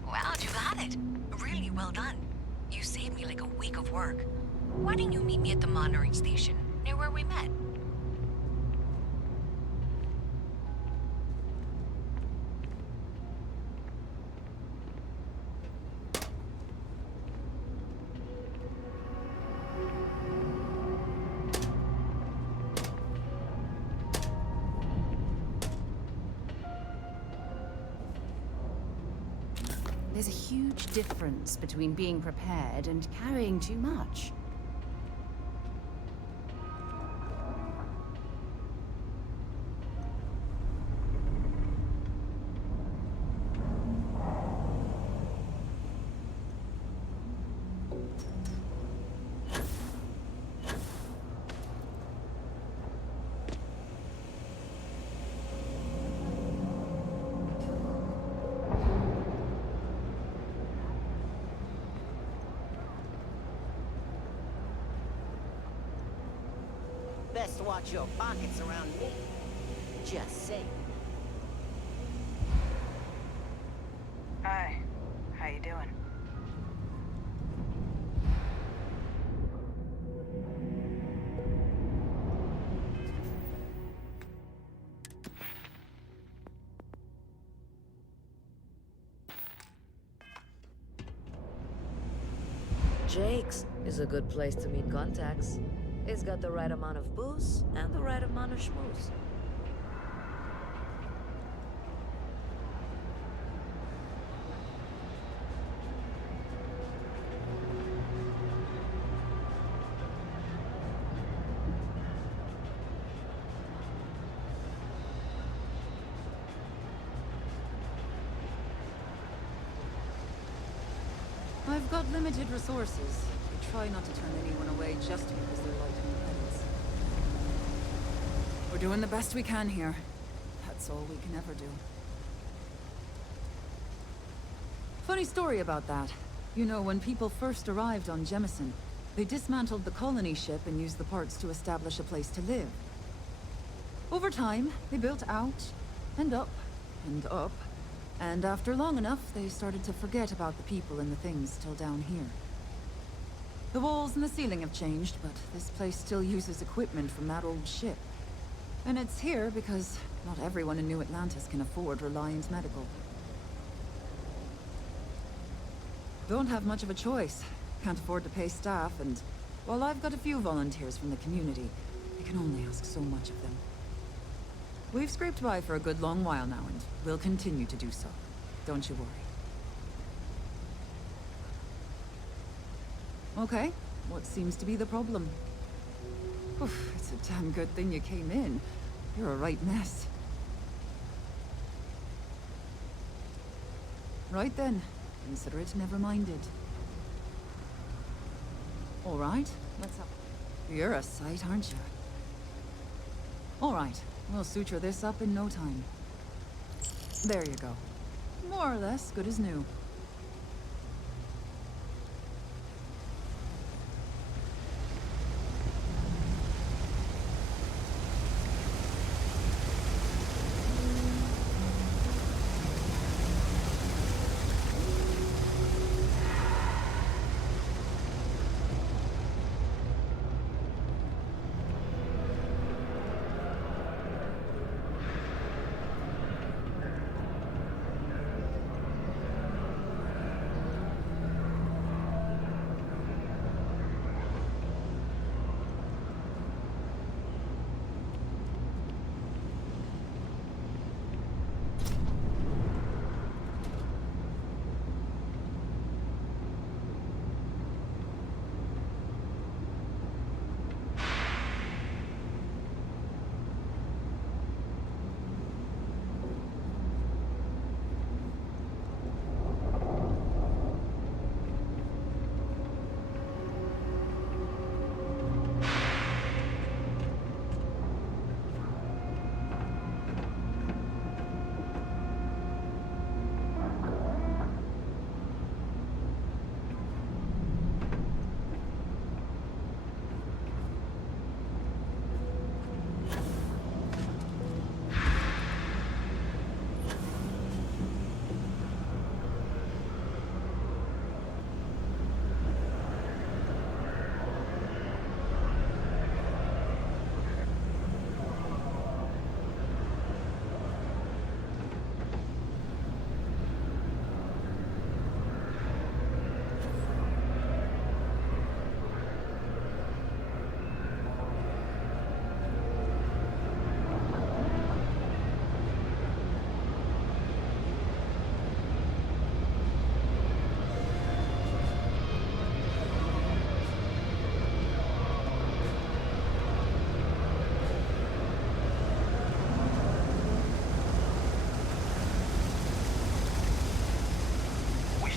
Wow, you got it. Really well done. You saved me like a week of work. Why didn't you meet me at the monitoring station, near where we met? There's a huge difference between being prepared and carrying too much. Best watch your pockets around me. Just saying. Hi. How you doing? Jake's is a good place to meet contacts. It's got the right amount of booze and the right amount of schmooze. I've got limited resources. I try not to turn anyone away just because they're lighting credits. We're doing the best we can here. That's all we can ever do. Funny story about that. You know, when people first arrived on Jemison, they dismantled the colony ship and used the parts to establish a place to live. Over time, they built out, and up, and up. And after long enough, they started to forget about the people and the things still down here. The walls and the ceiling have changed, but this place still uses equipment from that old ship. And it's here because not everyone in New Atlantis can afford Reliant Medical. Don't have much of a choice. Can't afford to pay staff, and while I've got a few volunteers from the community, I can only ask so much of them. We've scraped by for a good long while now, and we'll continue to do so. Don't you worry. Okay, what seems to be the problem? Oof, it's a damn good thing you came in. You're a right mess. Right then, consider it never-minded. All right, let's have... You're a sight, aren't you? All right, we'll suture this up in no time. There you go. More or less good as new.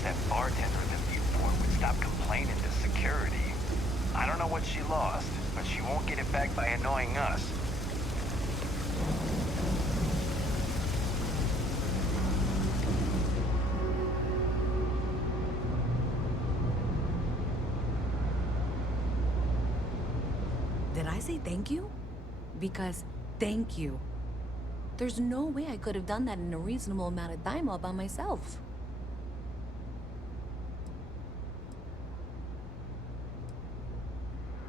That bartender in the viewport would stop complaining to security. I don't know what she lost, but she won't get it back by annoying us. Did I say thank you? Because thank you. There's no way I could have done that in a reasonable amount of time all by myself.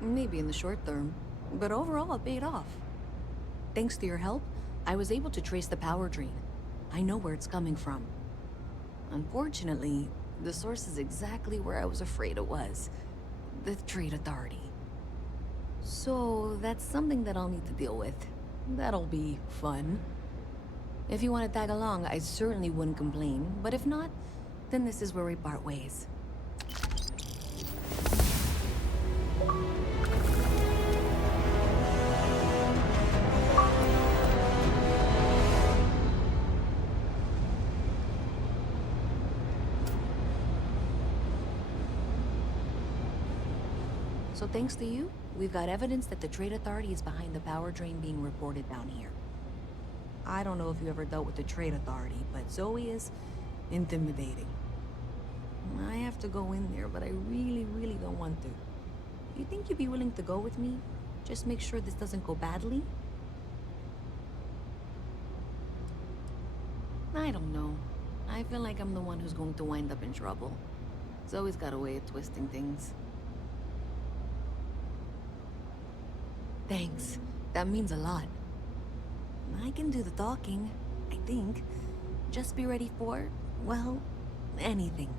Maybe in the short term, but overall it paid off. Thanks to your help, I was able to trace the power drain. I know where it's coming from. Unfortunately, the source is exactly where I was afraid it was. The Trade Authority. So that's something that I'll need to deal with. That'll be fun. If you want to tag along, I certainly wouldn't complain, but if not, then this is where we part ways. So thanks to you, we've got evidence that the Trade Authority is behind the power drain being reported down here. I don't know if you ever dealt with the Trade Authority, but Zoe is intimidating. I have to go in there, but I really don't want to. You think you'd be willing to go with me? Just make sure this doesn't go badly? I don't know. I feel like I'm the one who's going to wind up in trouble. Zoe's got a way of twisting things. Thanks. That means a lot. I can do the talking, I think. Just be ready for, well, anything.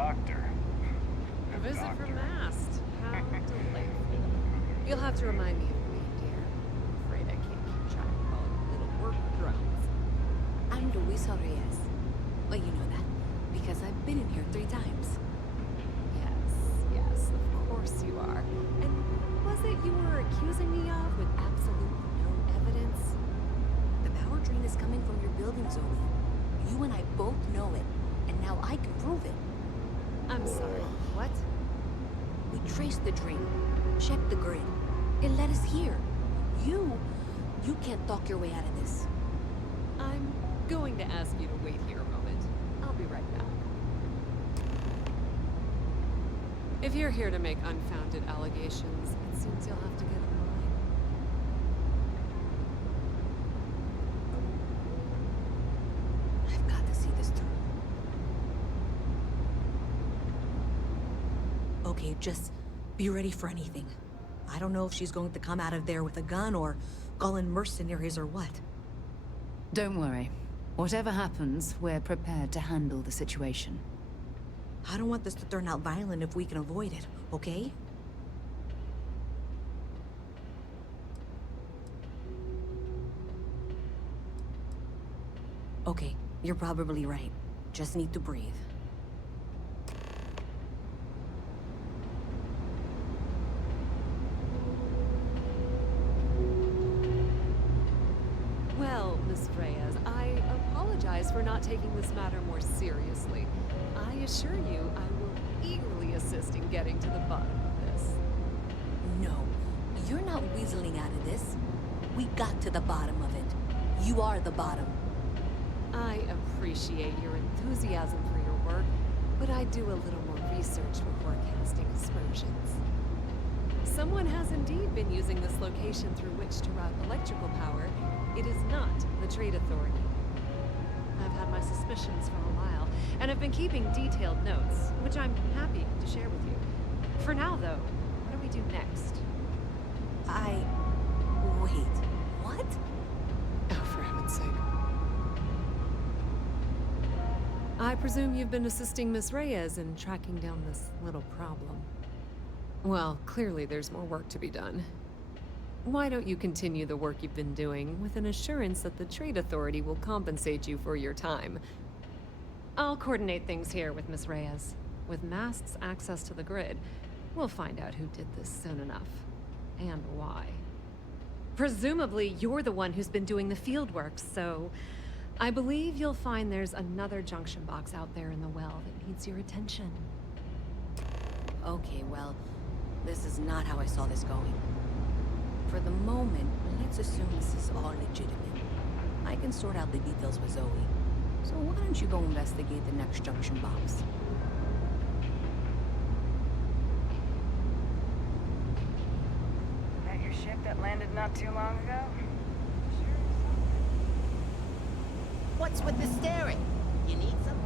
doctor. A visit from Mast. How delightful. You'll have to remind me of your name, dear. I'm afraid I can't keep track of all your little work drones. I'm Luisa Reyes. Well, you know that, because I've been in here 3 times. Yes, of course you are. And what was it you were accusing me of with absolutely no evidence? The power drain is coming from your building, Zoe. You and I both know it, and now I can prove it. I'm sorry, what? We traced the drain, checked the grid. It led us here. You can't talk your way out of this. I'm going to ask you to wait here a moment. I'll be right back. If you're here to make unfounded allegations, it seems you'll have to get in line. I've got to see this through. Okay, just be ready for anything. I don't know if she's going to come out of there with a gun or call in mercenaries or what. Don't worry. Whatever happens, we're prepared to handle the situation. I don't want this to turn out violent if we can avoid it, okay? Okay, you're probably right. Just need to breathe. Well, Miss Reyes, I apologize for not taking this matter more seriously. I assure you I will eagerly assist in getting to the bottom of this. No, you're not weaseling out of this. We got to the bottom of it. You are the bottom. I appreciate your enthusiasm for your work, but I do a little more research before casting aspersions. Someone has indeed been using this location through which to route electrical power. It is not the Trade Authority. I've had my suspicions for a while, and have been keeping detailed notes, which I'm happy to share with you. For now, though, what do we do next? Wait, what? Oh, for heaven's sake. I presume you've been assisting Miss Reyes in tracking down this little problem. Well, clearly there's more work to be done. Why don't you continue the work you've been doing with an assurance that the Trade Authority will compensate you for your time? I'll coordinate things here with Miss Reyes. With Mast's access to the grid, we'll find out who did this soon enough. And why. Presumably, you're the one who's been doing the field work, so I believe you'll find there's another junction box out there in the well that needs your attention. Okay, well, this is not how I saw this going. For the moment, let's assume this is all legitimate. I can sort out the details with Zoe. So why don't you go investigate the next junction box? That your ship that landed not too long ago? What's with the staring? You need something?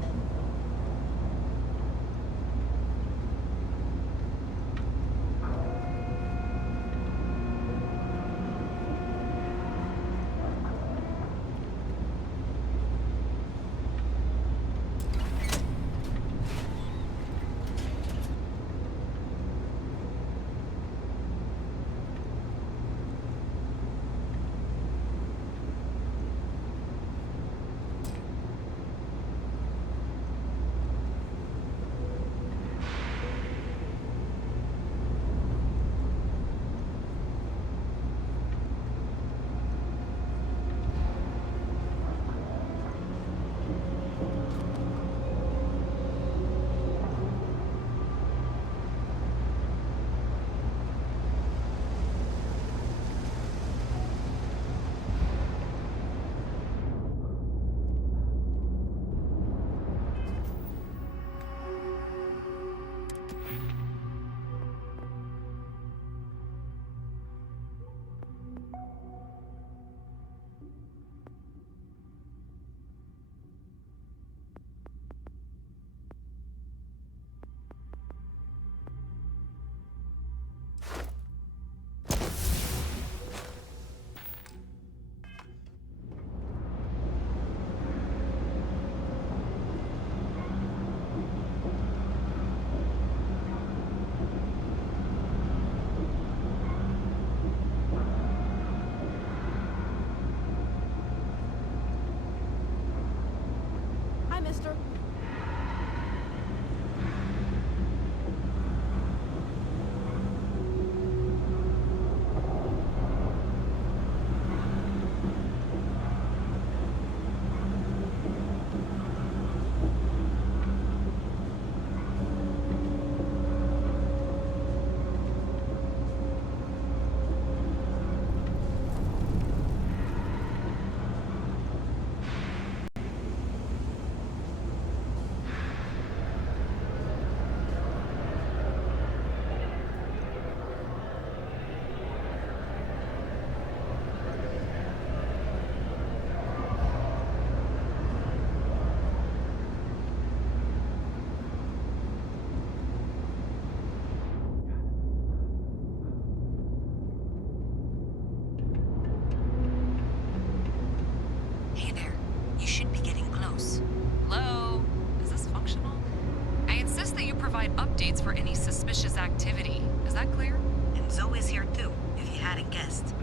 updates for any suspicious activity. Is that clear? And Zoe's here too, if you hadn't guessed.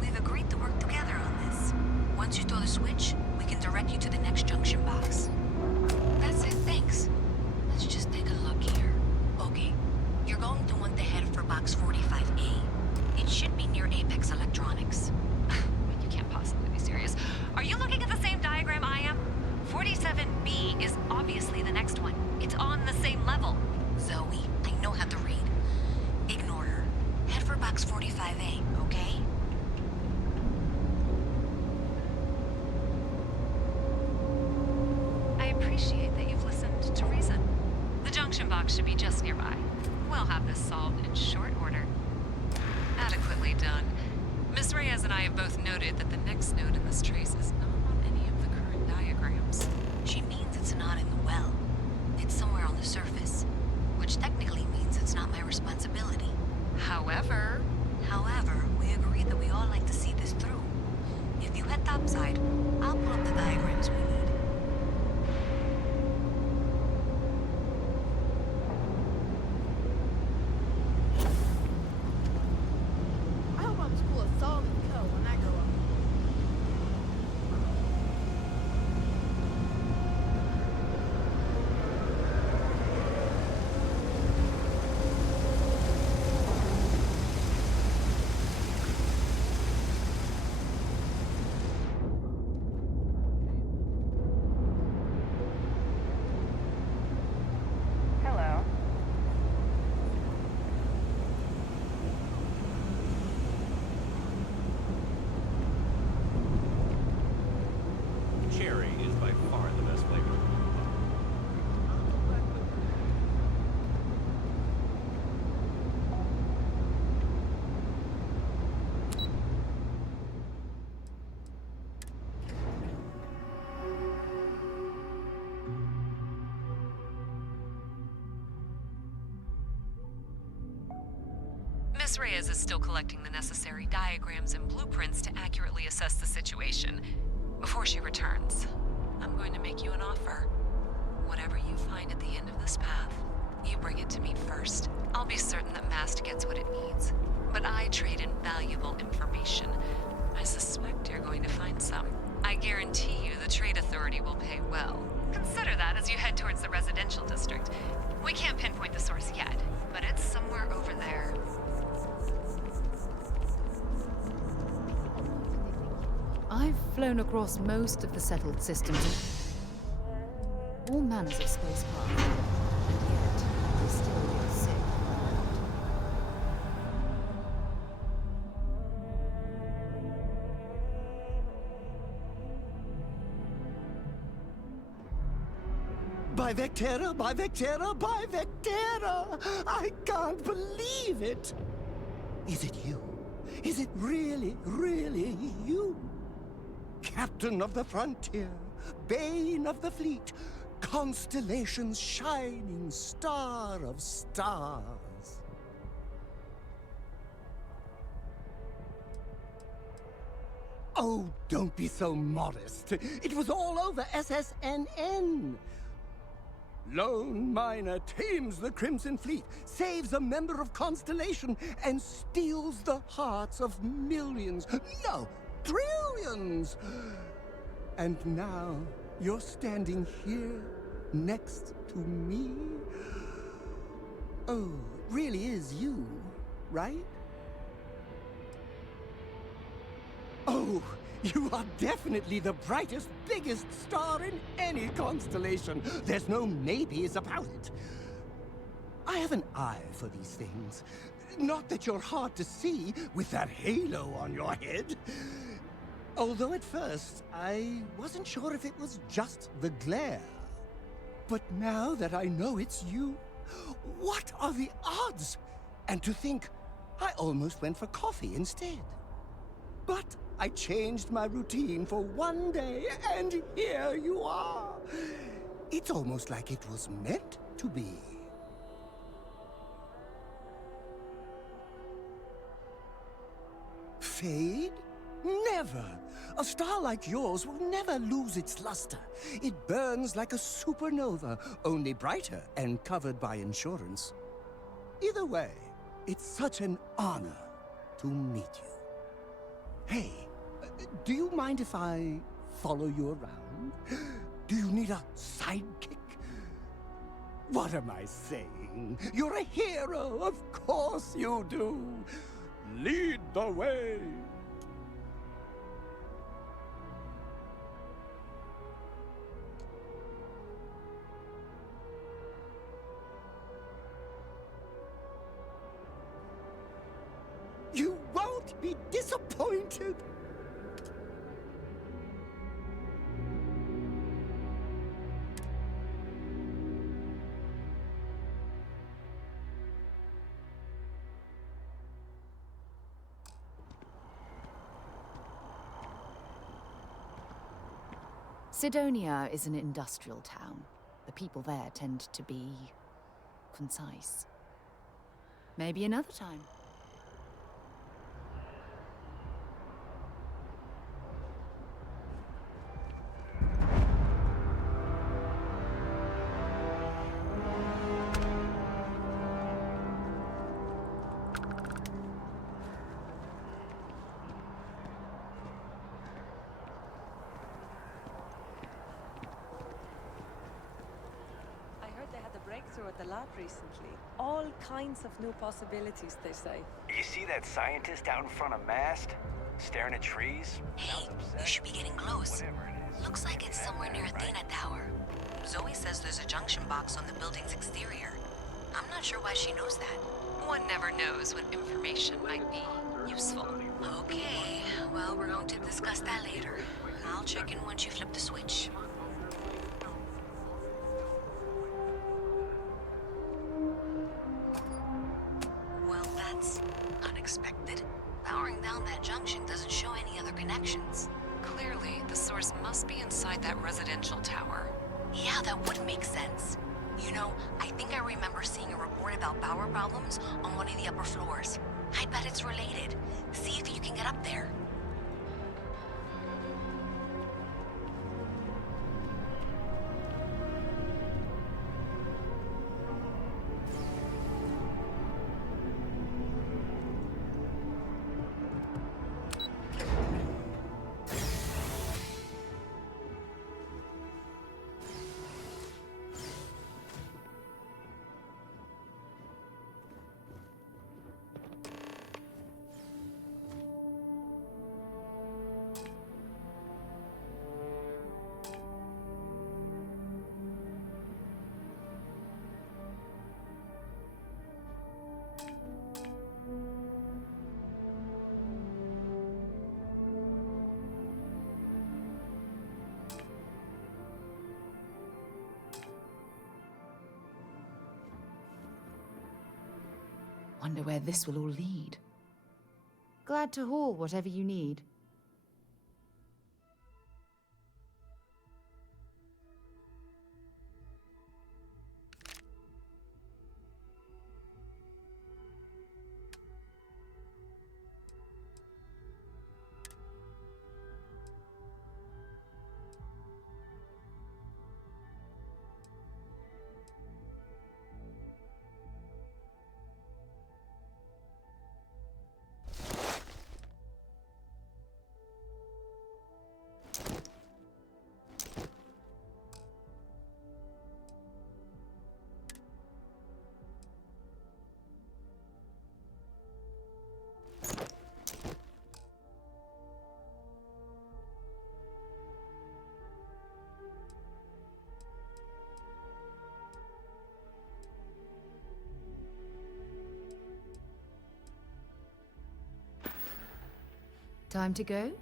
We've agreed to work together on this. Once you throw the switch, we can direct you to the next junction box. That's it, thanks. Let's just take a look here. Okay, you're going to want to head for box 45A. It should be near Apex Electronics. You can't possibly be serious. Are you looking at the same diagram I am? 47B is obviously the next one. It's on the same level. Zoe, I know how to read. Ignore her. Head for box 45A, okay? I appreciate that you've listened to reason. The junction box should be just nearby. We'll have this solved in short order. Adequately done. Miss Reyes and I have both noted that the next node in this trace is not on any of the current diagrams. She means it's not in the well. It's somewhere on the surface. Which technically means it's not my responsibility. However, we agreed that we all like to see this through. If you head topside, I'll pull up the diagrams we need. I hope I'm as cool as Solomon Co. when I grow up. Hello. Cherry is by far the best flavor. Miss Reyes is still collecting the necessary diagrams and blueprints to accurately assess the situation. Before she returns, I'm going to make you an offer. Whatever you find at the end of this path, you bring it to me first. I'll be certain that Mast gets what it needs, but I trade in valuable information. I suspect you're going to find some. I guarantee you the Trade Authority will pay well. Consider that as you head towards the residential district. We can't pinpoint the source yet, but it's somewhere over there. I've flown across most of the settled systems. All manners of spacecraft. And yet, I still get sick. By Vectera, by Vectera, by Vectera! I can't believe it! Is it you? Is it really, really you? Captain of the frontier, bane of the fleet, constellation's shining star of stars. Oh, don't be so modest. It was all over SSNN. Lone miner tames the Crimson Fleet, saves a member of Constellation, and steals the hearts of millions, no, trillions! And now, you're standing here, next to me? Oh, it really is you, right? Oh, you are definitely the brightest, biggest star in any constellation. There's no maybes about it. I have an eye for these things. Not that you're hard to see with that halo on your head. Although at first, I wasn't sure if it was just the glare. But now that I know it's you, what are the odds? And to think, I almost went for coffee instead. But I changed my routine for one day, and here you are. It's almost like it was meant to be. Fade? Never! A star like yours will never lose its luster. It burns like a supernova, only brighter and covered by insurance. Either way, it's such an honor to meet you. Hey, do you mind if I follow you around? Do you need a sidekick? What am I saying? You're a hero, of course you do. Lead the way. You won't be disappointed. Sidonia is an industrial town. The people there tend to be concise. Maybe another time. Breakthrough at the lab recently. All kinds of new possibilities, they say. You see that scientist out in front of Mast? Staring at trees? Hey, you should be getting close. Looks like it's somewhere near Athena Tower. Zoe says there's a junction box on the building's exterior. I'm not sure why she knows that. One never knows when information might be useful. Okay, well, we're going to discuss that later. I'll check in once you flip the switch. Unexpected. Powering down that junction doesn't show any other connections. Clearly, the source must be inside that residential tower. Yeah, that would make sense. You know, I think I remember seeing a report about power problems on one of the upper floors. I bet it's related. See if you can get up there. Wonder where this will all lead. Glad to haul whatever you need. Time to go?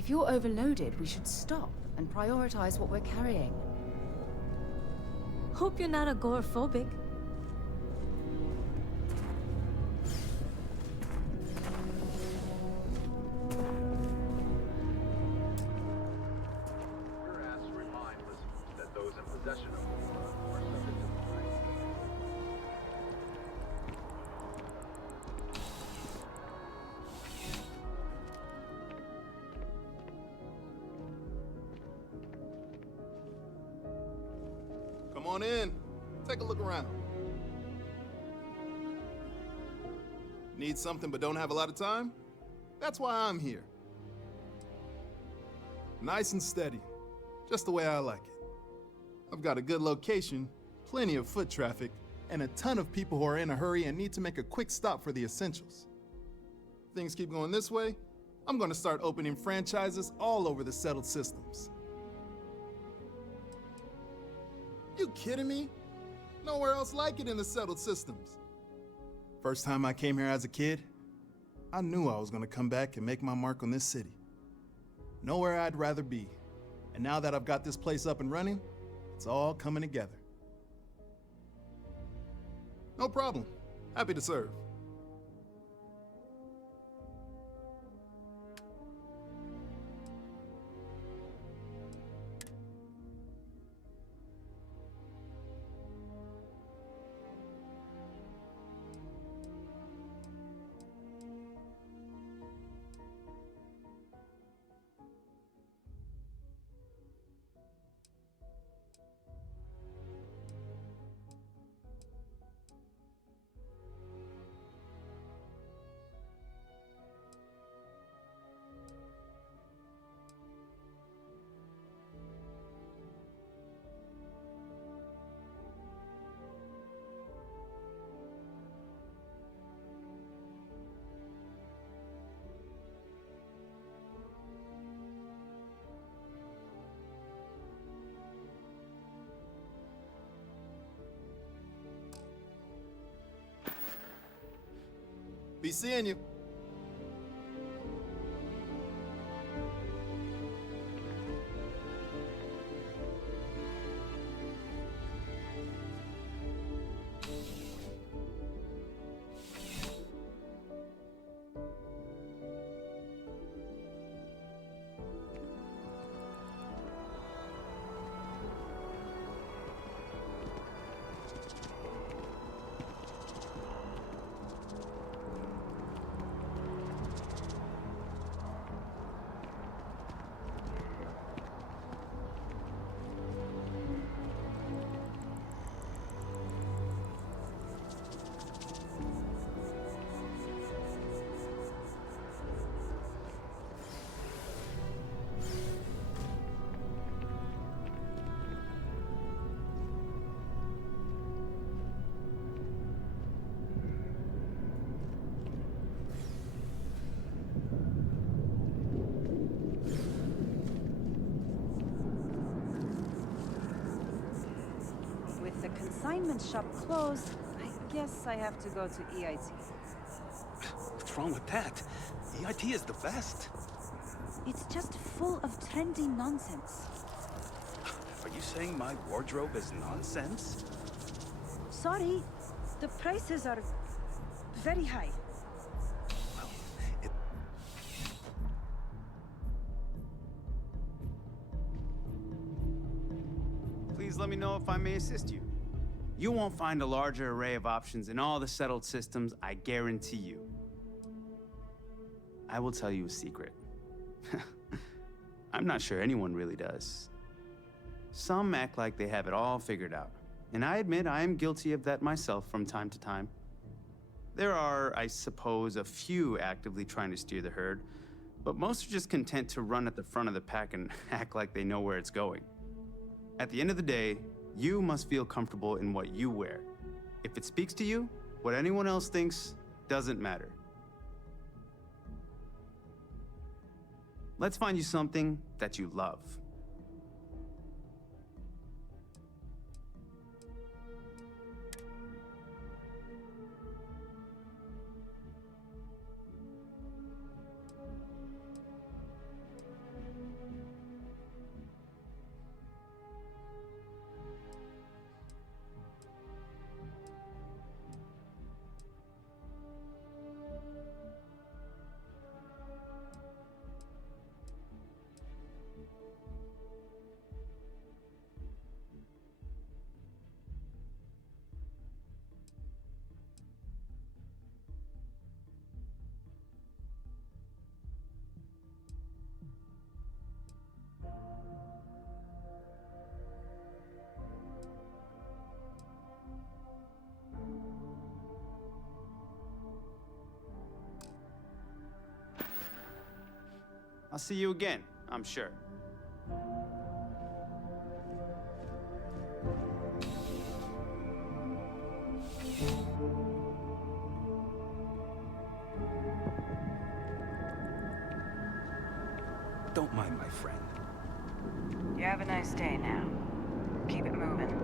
If you're overloaded, we should stop and prioritize what we're carrying. Hope you're not agoraphobic. You're asked to remind listeners that those in possession of the aura are subject to Come on in. Take a look around. Need something but don't have a lot of time? That's why I'm here. Nice and steady, just the way I like it. I've got a good location, plenty of foot traffic, and a ton of people who are in a hurry and need to make a quick stop for the essentials. Things keep going this way, I'm gonna start opening franchises all over the settled systems. You kidding me? Nowhere else like it in the settled systems. First time I came here as a kid, I knew I was gonna come back and make my mark on this city. Nowhere I'd rather be. And now that I've got this place up and running, it's all coming together. No problem. Happy to serve. Be seeing you. With the consignment shop closed, I guess I have to go to EIT. What's wrong with that? EIT is the best. It's just full of trendy nonsense. Are you saying my wardrobe is nonsense? Sorry, the prices are very high. Please let me know if I may assist you. You won't find a larger array of options in all the settled systems, I guarantee you. I will tell you a secret. I'm not sure anyone really does. Some act like they have it all figured out, and I admit I am guilty of that myself from time to time. There are, I suppose, a few actively trying to steer the herd, but most are just content to run at the front of the pack and act like they know where it's going. At the end of the day, you must feel comfortable in what you wear. If it speaks to you, what anyone else thinks doesn't matter. Let's find you something that you love. I'll see you again, I'm sure. Don't mind my friend. You have a nice day now. Keep it moving.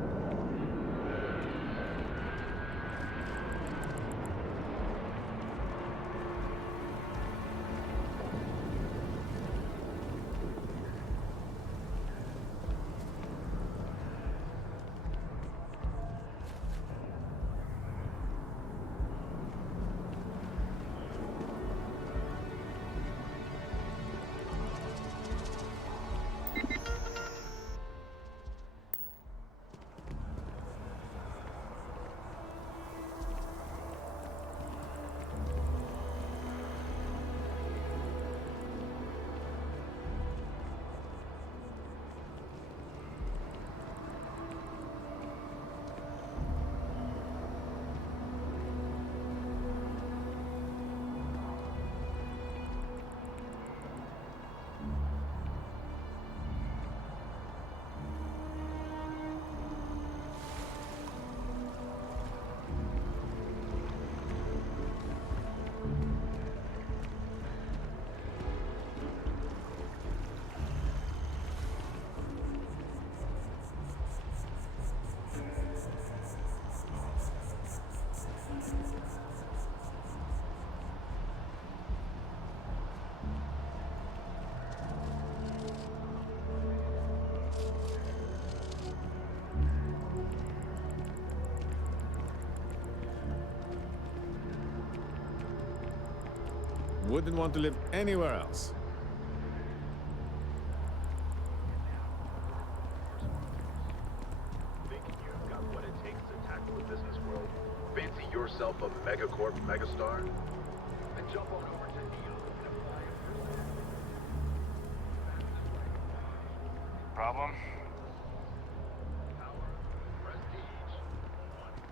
Wouldn't want to live anywhere else. Thinking you've got what it takes to tackle the business world? Fancy yourself a megacorp megastar? Then jump on over to Neil and apply for Problem? power, prestige, money.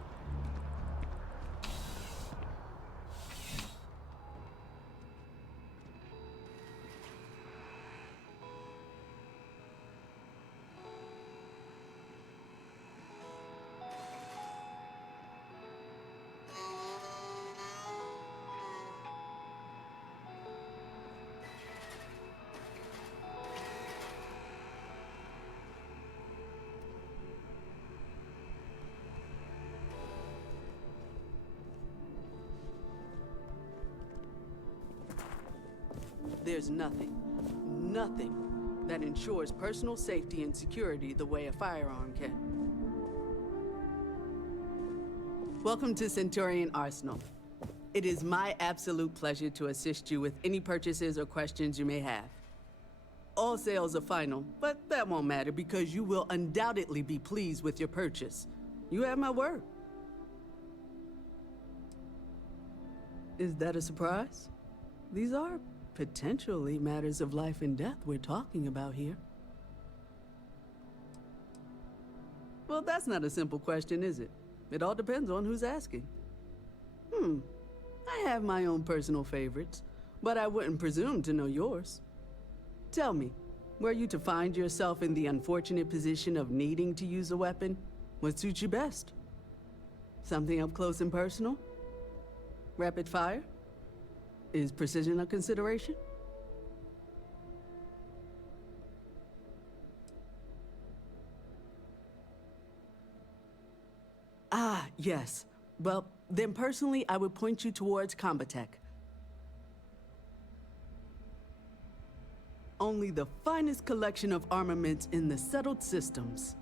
There's nothing that ensures personal safety and security the way a firearm can. Welcome to Centurion Arsenal. It is my absolute pleasure to assist you with any purchases or questions you may have. All sales are final, but that won't matter because you will undoubtedly be pleased with your purchase. You have my word. Is that a surprise? These are potentially matters of life and death we're talking about here. Well, that's not a simple question, is it? It all depends on who's asking. I have my own personal favorites, but I wouldn't presume to know yours. Tell me, were you to find yourself in the unfortunate position of needing to use a weapon, what suits you best? Something up close and personal? Rapid fire? Is precision a consideration? Ah, yes. Well, then personally, I would point you towards Combatech. Only the finest collection of armaments in the settled systems.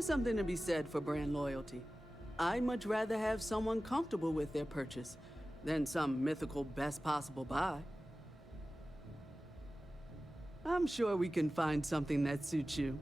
There's something to be said for brand loyalty. I'd much rather have someone comfortable with their purchase than some mythical best possible buy. I'm sure we can find something that suits you.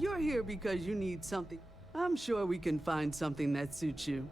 You're here because you need something. I'm sure we can find something that suits you.